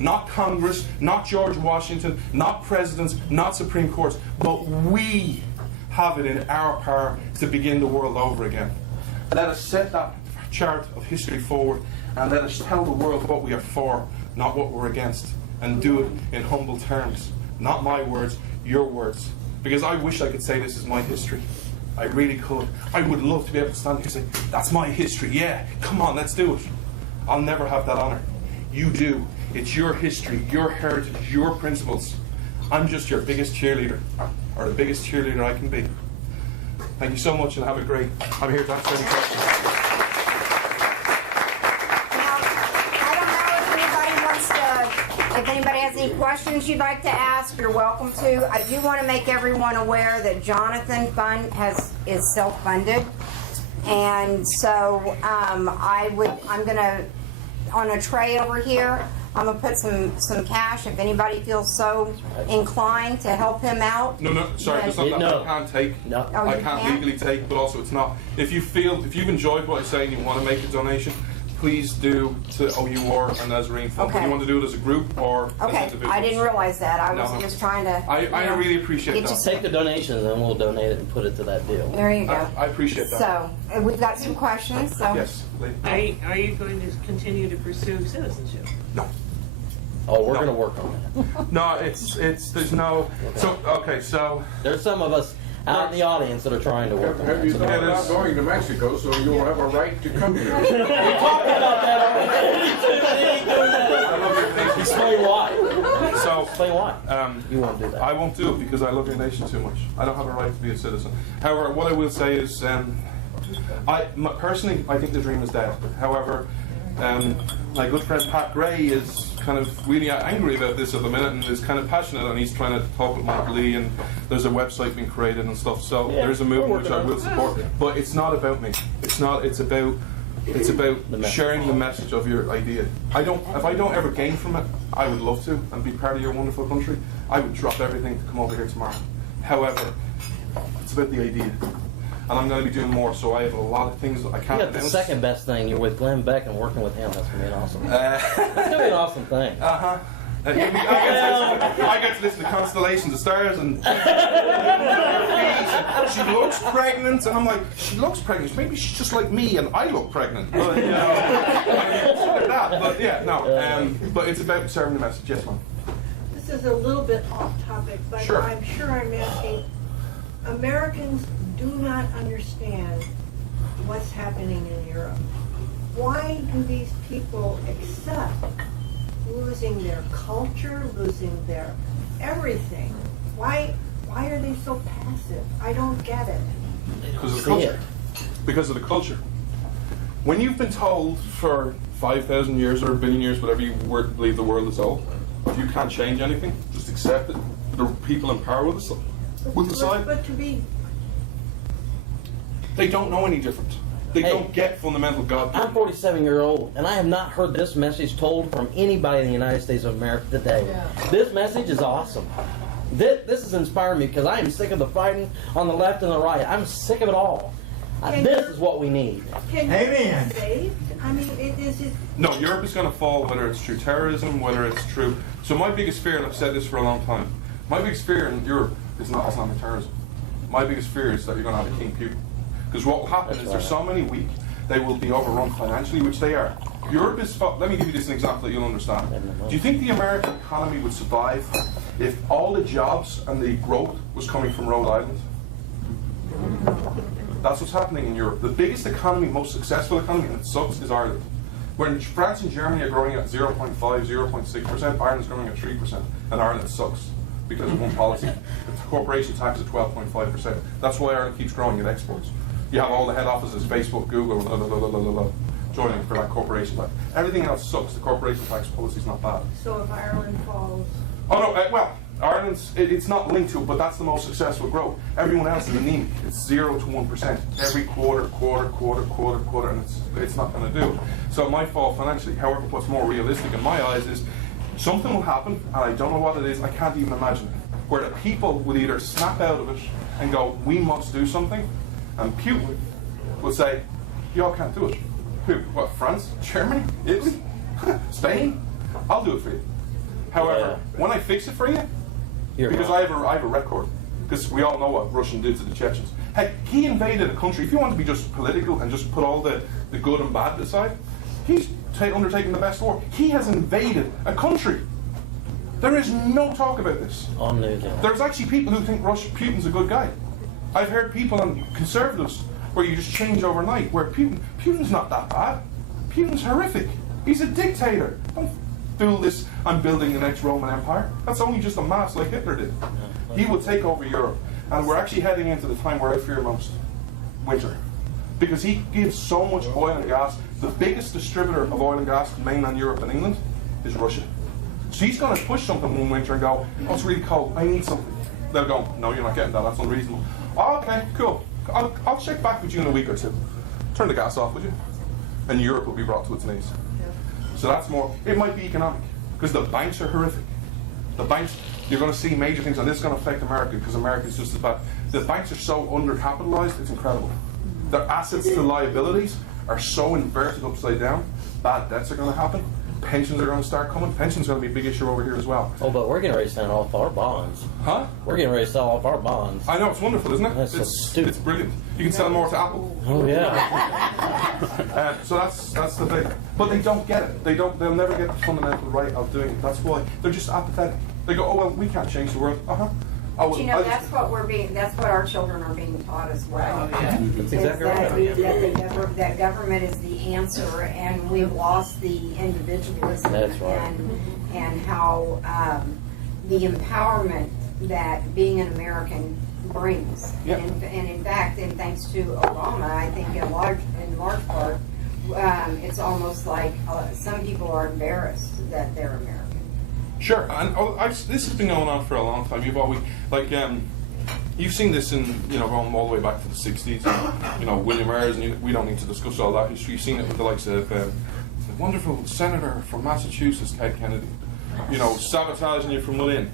not Congress, not George Washington, not presidents, not Supreme Courts, but we have it in our power to begin the world over again. Let us set that chart of history forward and let us tell the world what we are for, not what we're against, and do it in humble terms. Not my words, your words. Because I wish I could say this is my history. I really could. I would love to be able to stand here and say, that's my history, yeah, come on, let's do it. I'll never have that honour. You do. It's your history, your heritage, your principles. I'm just your biggest cheerleader, or the biggest cheerleader I can be. Thank you so much and have a great... I'm here to answer any questions. Now, I don't know if anybody has any questions you'd like to ask, you're welcome to. I do want to make everyone aware that Jonathan Fund is self-funded. And so I'm going to, on a tray over here, I'm going to put some cash if anybody feels so inclined to help him out. No, sorry, that's not that. No. I can't take. No. Oh, I you can't can't? legally take, but also it's not. If you've enjoyed what I say and you want to make a donation, please do to OUR and Nazarene Fund. Okay. You want to do it as a group or as Okay, individuals? I didn't realize that. I was No. just trying to. I really appreciate get that. you Take the donations and we'll donate it and put it to that deal. There you go. I appreciate that. So, we've got some questions. So, Yes, Lee. Are you going to continue to pursue citizenship? No. Oh, we're No. going to work on that. No, there's no. So, okay, so. There's some of us out in the audience that are trying to work on Have you that. thought Yeah, about there's- going to Mexico so you'll have a right to come here? I love your nation. Explain why. So, Explain why. You won't do that. I won't do it because I love your nation too much. I don't have a right to be a citizen. However, what I will say is, personally, I think the dream is dead. However, my good friend Pat Gray is kind of really angry about this at the minute and is kind of passionate, and he's trying to talk with Mark Lee, and there's a website being created and stuff. So Yeah, there's a we're movement which working I on will support. But it's not about me. It's not. It's about message. sharing the message of your idea. If I don't ever gain from it, I would love to and be part of your wonderful country. I would drop everything to come over here tomorrow. However, it's about the idea. And I'm going to be doing more, so I have a lot of things that I You can't got the announce. second best thing. You're with Glenn Beck and working with him. That's going to be an awesome. That's going to be an awesome thing. I get to listen to constellations of stars, and she looks pregnant, and I'm like, she looks pregnant. Maybe she's just like me, and I look pregnant. But, you know, I consider that. But yeah, no. But it's about serving the message. Yes, ma'am. This is a little bit off topic, but Sure. I'm sure I'm asking. Americans do not understand what's happening in Europe. Why do these people accept losing their culture, losing their everything? Why are they so passive? I don't get it. Because of the culture. Because of the culture. When you've been told for 5,000 years or a billion years, whatever you believe the world is old, if you can't change anything, just accept it. The people in power will decide. But to be, They don't know any different. They don't get fundamental God. I'm 47 years old, and I have not heard this message told from anybody in the United States of America today. This message is awesome. This has inspired me because I am sick of the fighting on the left and the right. I'm sick of it all. This is what we need. can you Amen. be saved? I mean, it is. No, Europe is going to fall, whether it's through terrorism, whether it's through... So my biggest fear, and I've said this for a long time, my biggest fear in Europe is not Islamic terrorism. My biggest fear is that you're going to have a king people. Because what will happen is there's so many weak, they will be overrun financially, which they are. Europe is... Let me give you this an example that you'll understand. Do you think the American economy would survive if all the jobs and the growth was coming from Rhode Island? That's what's happening in Europe. The biggest economy, most successful economy, and it sucks, is Ireland. When France and Germany are growing at 0.5, 0.6%, Ireland's growing at 3%, and Ireland sucks because of one policy. The corporation tax is 12.5%. That's why Ireland keeps growing in exports. You have all the head offices, Facebook, Google, joining for that corporation tax. Everything else sucks. The corporation tax policy is not bad. So if Ireland falls, Oh no, well, Ireland's, it's not linked to it, but that's the most successful growth. Everyone else is anemic. It's 0 to 1%. Every quarter, and it's not going to do it. So it might fall financially. However, what's more realistic in my eyes is something will happen, and I don't know what it is, I can't even imagine it, where the people will either snap out of it and go, we must do something, and Putin will say, y'all can't do it. Who? What, France? Germany? Italy? Spain? I'll do it for you. However, when I fix it for you, because I have a record, because we all know what Russian did to the Chechens. Hey, he invaded a country. If you want to be just political and just put all the good and bad aside, he's undertaking the best war. He has invaded a country. There is no talk about this. On news. There's actually people who think Putin's a good guy. I've heard people on conservatives where you just change overnight, where Putin's not that bad. Putin's horrific. He's a dictator. Don't fool this, I'm building the next Roman Empire. That's only just a mass like Hitler did. He will take over Europe. And we're actually heading into the time where I fear most. Winter. Because he gives so much oil and gas. The biggest distributor of oil and gas to mainland Europe and England is Russia. So he's going to push something one winter and go, oh, it's really cold, I need something. They'll go, no, you're not getting that, that's unreasonable. Oh, okay, cool. I'll check back with you in a week or two. Turn the gas off, would you? And Europe will be brought to its knees. So that's more, it might be economic, because the banks are horrific. The banks, you're going to see major things, and this is going to affect America, because America is just as bad. The banks are so undercapitalized, it's incredible. Their assets to liabilities are so inverted upside down, bad debts are going to happen, pensions are going to start coming, pensions are going to be a big issue over here as well. Oh, but we're getting ready to sell off our bonds. Huh? We're getting ready to sell off our bonds. I know, it's wonderful, isn't it? That's so stupid. It's brilliant. You can sell more to Apple. Oh, yeah. So that's the thing. But they don't get it. They'll never get the fundamental right of doing it. That's why they're just apathetic. They go, oh well, we can't change the world. Oh, But well, you know, that's what our children are being taught as well. That's Is exactly right. that government is the answer, and we've lost the individualism. That's right. And how the empowerment that being an American brings. Yeah. And in fact, and thanks to Obama, I think in large part, it's almost like some people are embarrassed that they're American. Sure, and this has been going on for a long time. You've always, you've seen this in, going all the way back to the 60s. William Ayres, and we don't need to discuss all that history. You've seen it with the likes of the wonderful senator from Massachusetts, Ted Kennedy. Sabotaging you from within.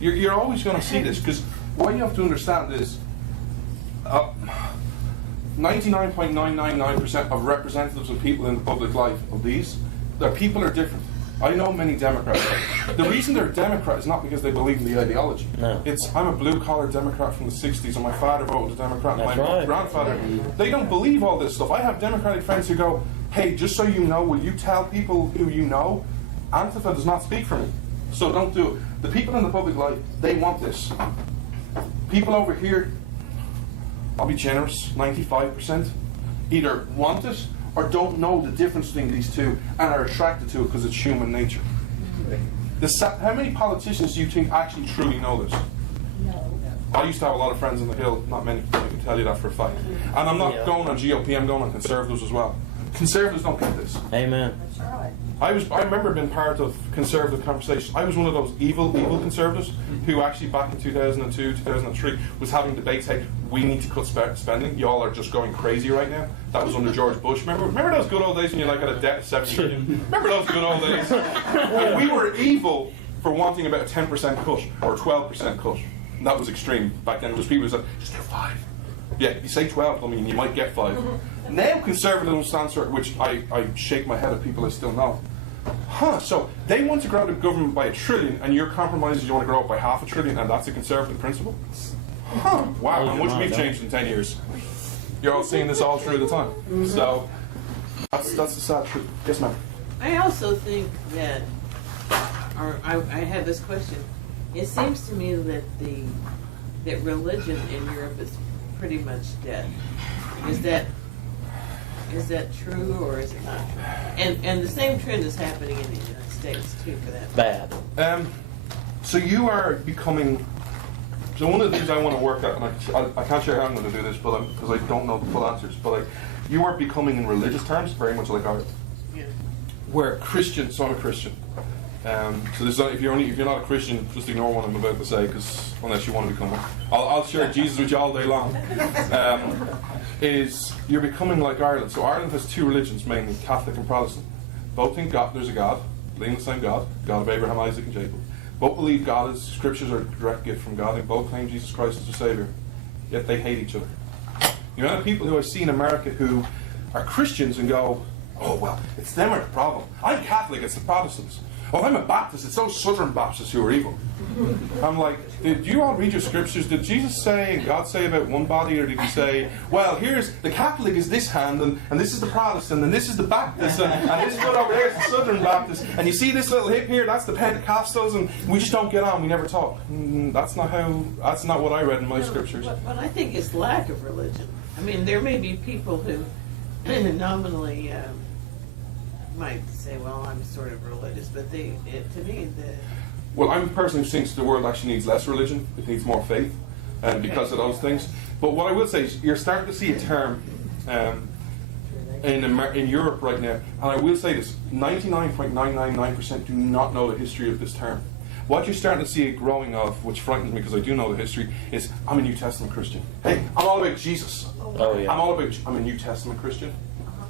You're always going to see this, because what you have to understand is 99.999% of representatives of people in the public life of their people are different. I know many Democrats. The reason they're Democrat is not because they believe in the ideology. No. I'm a blue-collar Democrat from the 60s, and my father voted Democrat, and That's my right. grandfather. They don't believe all this stuff. I have Democratic friends who go, hey, just so you know, will you tell people who you know, Antifa does not speak for me, so don't do it. The people in the public life, they want this. People over here, I'll be generous, 95%, either want it or don't know the difference between these two and are attracted to it because it's human nature. How many politicians do you think actually truly know this? I used to have a lot of friends on the Hill, not many, I can tell you that for a fact. And I'm not going on GOP, I'm going on Conservatives as well. Conservatives don't get this. Amen. I remember being part of Conservative conversation. I was one of those evil Conservatives who actually back in 2002, 2003 was having debates, hey, we need to cut spending. Y'all are just going crazy right now. That was under George Bush. Remember those good old days when you like had a debt of $7 trillion? Remember those good old days? And we were evil for wanting about a 10% cut or a 12% cut. And that was extreme. Back then, there was people who said, just do 5. Yeah, you say 12, I mean, you might get 5. Now Conservative stands for, which I shake my head at people I still know. So they want to grow the government by $1 trillion, and your compromise is you want to grow it by $500 billion, and that's a Conservative principle? Wow, how much we've changed in 10 years. You're all seeing this all through the time. So, that's the sad truth. Yes, ma'am. I also think that, or I have this question. It seems to me that that religion in Europe is pretty much dead. Is that true or is it not true? And the same trend is happening in the United States too, for that. Bad. So you are becoming. So one of the things I want to work at, and I can't share how I'm going to do this, but because I don't know the full answers, but you are becoming in religious terms very much like ours. Yeah. Where Christian, so I'm a Christian. So there's if you're not a Christian, just ignore what I'm about to say, because unless you want to become one, I'll share Jesus with you all day long. Is you're becoming like Ireland. So Ireland has 2 religions mainly, Catholic and Protestant. Both think there's a God, believe in the same God of Abraham, Isaac, and Jacob. Both believe God is scriptures are a direct gift from God, and both claim Jesus Christ as their Savior. Yet they hate each other. You know, people who I see in America who are Christians and go, oh well, it's them are the problem. I'm Catholic, it's the Protestants. Oh, I'm a Baptist, it's those Southern Baptists who are evil. I'm like, did you all read your scriptures? Did Jesus say and God say about one body, or did he say, well, here's the Catholic is this hand, and this is the Protestant, and this is the Baptist, and this foot over there is the Southern Baptist, and you see this little hip here, that's the Pentecostals, and we just don't get on, we never talk. That's not what I read in my scriptures. What I think is lack of religion. I mean, there may be people who nominally might say, well, I'm sort of religious, but to me, Well, I'm a person who thinks the world actually needs less religion. It needs more faith, because of those things. But what I will say is, you're starting to see a term in Europe right now, and I will say this: 99.999% do not know the history of this term. What you're starting to see it growing of, which frightens me because I do know the history, is I'm a New Testament Christian. Hey, I'm all about Jesus. Oh yeah. I'm a New Testament Christian.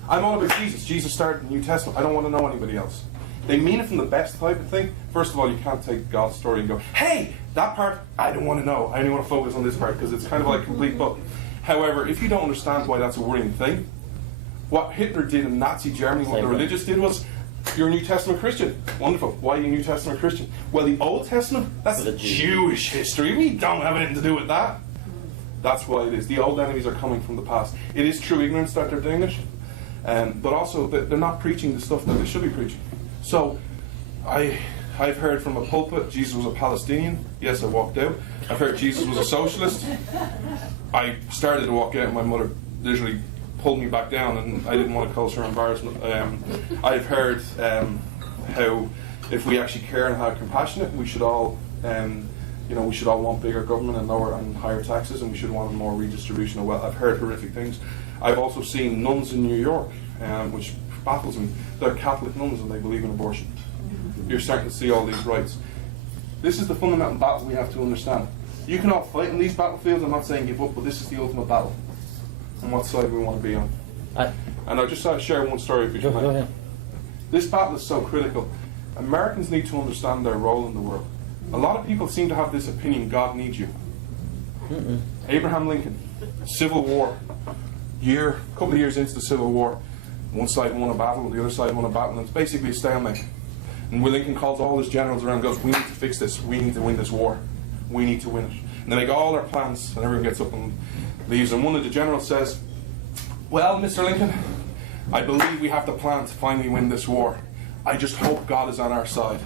I'm all about Jesus. Jesus started the New Testament. I don't want to know anybody else. They mean it from the best type of thing. First of all, you can't take God's story and go, hey, that part, I don't want to know. I only want to focus on this part because it's kind of like a complete book. However, if you don't understand why that's a worrying thing, what Hitler did in Nazi Germany, what the religious did was, you're a New Testament Christian. Wonderful. Why are you a New Testament Christian? Well, the Old Testament, that's the Jewish history. We don't have anything to do with that. That's why it is. The old enemies are coming from the past. It is true ignorance that they're doing it. But also, they're not preaching the stuff that they should be preaching. So, I've heard from a pulpit, Jesus was a Palestinian. Yes, I walked out. I've heard Jesus was a socialist. I started to walk out and my mother literally pulled me back down, and I didn't want to cause her embarrassment. I've heard how if we actually care and have compassionate, we should all, we should all want bigger government and lower and higher taxes, and we should want more redistribution of wealth. I've heard horrific things. I've also seen nuns in New York, which baffles me. They're Catholic nuns and they believe in abortion. You're starting to see all these rights. This is the fundamental battle we have to understand. You can all fight in these battlefields. I'm not saying give up, but this is the ultimate battle. On what side we want to be on. And I'll just share one story if you Go ahead. This battle is so critical. Americans need to understand their role in the world. A lot of people seem to have this opinion, God needs you. Abraham Lincoln, Civil War, a couple of years into the Civil War, one side won a battle, the other side won a battle, and it's basically a stalemate. And Lincoln calls all his generals around and goes, we need to fix this, we need to win this war, we need to win it. And they make all their plans, and everyone gets up and leaves, and one of the generals says, well, Mr. Lincoln, I believe we have the plan to finally win this war. I just hope God is on our side.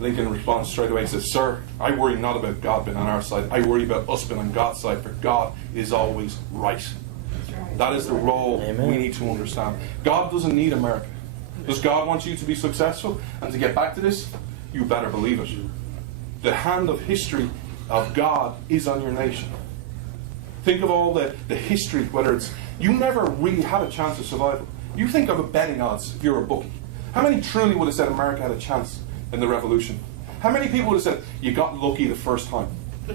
Lincoln responds straight away and says, sir, I worry not about God being on our side, I worry about us being on God's side, for God is always right. That is the role Amen. we need to understand. God doesn't need America. Does God want you to be successful? And to get back to this, you better believe it. The hand of history of God is on your nation. Think of all the history, whether it's, you never really had a chance of survival. You think of the betting odds if you're a bookie. How many truly would have said America had a chance in the revolution? How many people would have said, you got lucky the first time?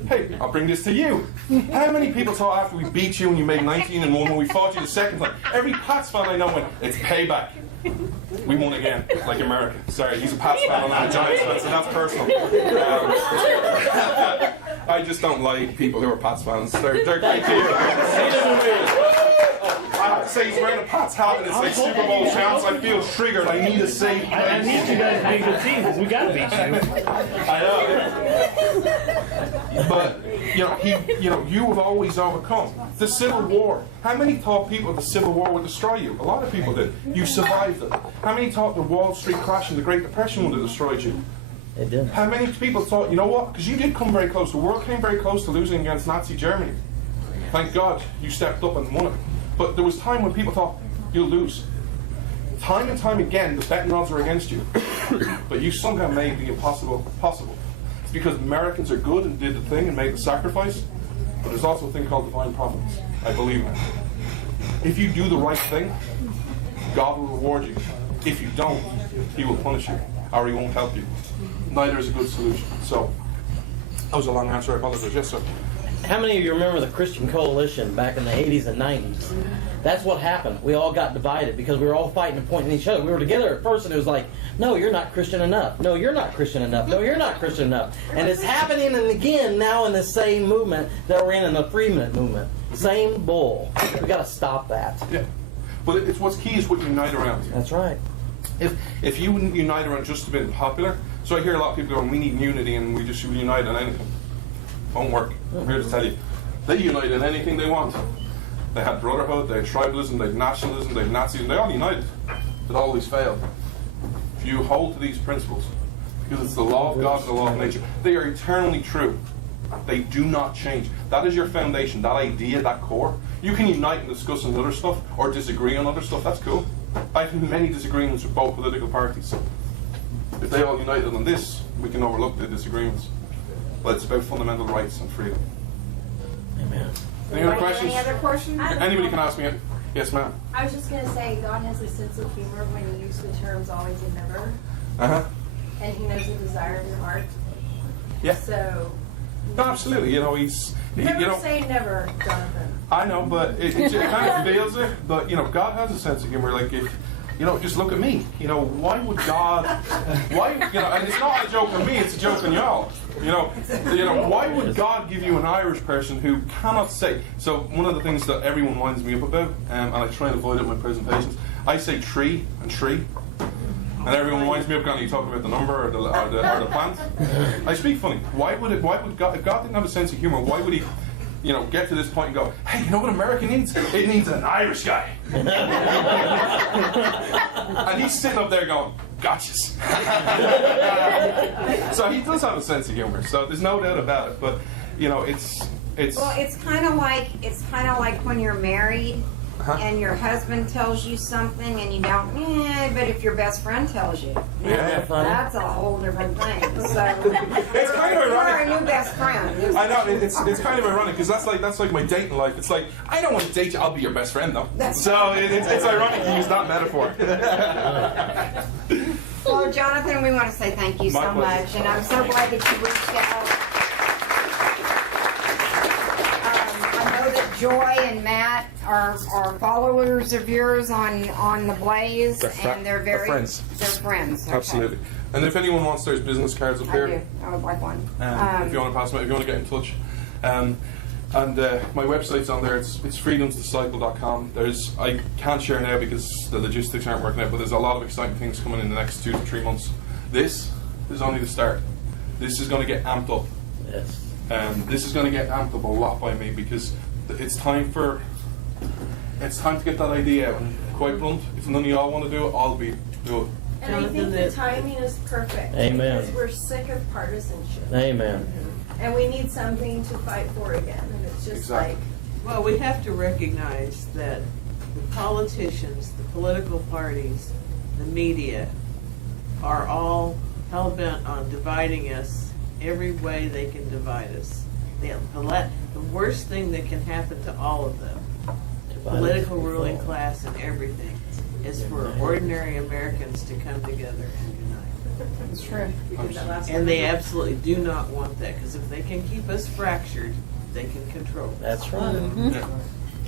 Hey, I'll bring this to you. How many people thought after we beat you and you made 19 and 1 when we fought you the second time? Every Pats fan I know went, it's payback. We won again, like America. Sorry, he's a Pats fan, I'm not a Giants fan, so that's personal. I just don't like people who are Pats fans. They're great people. I have to say, he's wearing a Pats hat and it's like Super Bowl champs. I feel triggered. I need a safe place. I need you guys to be a good team because we got to beat you. I know. But you have always overcome the Civil War. How many thought people the Civil War would destroy you? A lot of people did. You survived it. How many thought the Wall Street crash and the Great Depression would have destroyed you? It did. How many people thought, you know what? Because you did come very close. The world came very close to losing against Nazi Germany. Thank God you stepped up and won it. But there was time when people thought, you'll lose. Time and time again, the betting odds are against you. But you somehow made the impossible possible. It's because Americans are good and did the thing and made the sacrifice. But there's also a thing called divine providence. I believe in it. If you do the right thing, God will reward you. If you don't, He will punish you. Or He won't help you. Neither is a good solution. So, that was a long answer. I apologize. Yes, sir. How many of you remember the Christian Coalition back in the 80s and 90s? That's what happened. We all got divided because we were all fighting and pointing at each other. We were together at first and it was like, no, you're not Christian enough. No, you're not Christian enough. No, you're not Christian enough. And it's happening and again now in the same movement that we're in the Freeman movement. Same bull. We got to stop that. Yeah. But it's what's key is what you unite around. That's right. If you wouldn't unite around just to be popular, so I hear a lot of people going, we need unity and we just should unite on anything. Won't work. I'm here to tell you. They unite in anything they want. They had brotherhood, they had tribalism, they had nationalism, they had Nazism, they all united. It always failed. If you hold to these principles, because it's the law of God and the law of nature, they are eternally true. They do not change. That is your foundation, that idea, that core. You can unite and discuss on other stuff or disagree on other stuff, that's cool. I've had many disagreements with both political parties. If they all united on this, we can overlook the disagreements. But it's about fundamental rights and freedom. Amen. Any other questions? Any other questions? Anybody can ask me. Yes, ma'am. I was just going to say, God has a sense of humor when you use the terms always and never. Uh-huh. And He knows the desire of your heart. Yeah. So. No, absolutely. Never say never, Jonathan. I know, but it kind of fails it. But, God has a sense of humor. Like, if, just look at me. Why would God, and it's not a joke on me, it's a joke on y'all. Why would God give you an Irish person who cannot say? So one of the things that everyone winds me up about, and I try and avoid it in my presentations, I say tree and tree, and everyone winds me up going, "Are you talking about the number or the plant?" I speak funny. Why would God, if God didn't have a sense of humor, why would He? Get to this point and go, hey, you know what America needs? It needs an Irish guy. And he's sitting up there going, gotchas. So he does have a sense of humor. So there's no doubt about it. But, it's... Well, it's kind of like when you're married and your husband tells you something and you don't, but if your best friend tells you, that's a whole different thing. So it's kind of ironic. You're a new best friend. I know, it's kind of ironic because that's like my dating life. It's like, I don't want to date you, I'll be your best friend though. So it's ironic you use that metaphor. Well, Jonathan, we want to say thank you so much, and I'm so glad that you reached out. Joy and Matt are followers of yours on the Blaze, and they're friends. They're friends. Okay. Absolutely. And if anyone wants, there's business cards up here. I would like one. If you want to pass them out, if you want to get in touch. And my website's on there. It's freedomsdisciple.com. I can't share now because the logistics aren't working out, but there's a lot of exciting things coming in the next 2 to 3 months. This is only the start. This is going to get amped up. Yes. This is going to get amped up a lot by me because it's time to get that idea out. Quite blunt, if none of y'all want to do it, I'll do it. And I think the timing is perfect. Amen. Because we're sick of partisanship. Amen. And we need something to fight for again. And it's just like Well, we have to recognize that the politicians, the political parties, the media are all hell-bent on dividing us every way they can divide us. The worst thing that can happen to all of them, political ruling class and everything, is for ordinary Americans to come together and unite. It's true. And they absolutely do not want that, because if they can keep us fractured, they can control us. That's right. Yeah.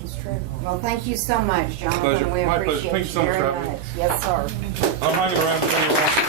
It's true. Well, thank you so much, Jonathan. Pleasure. We My pleasure. appreciate Thank you so much very for having me. much. Yes, sir. I'm hanging around if anyone wants to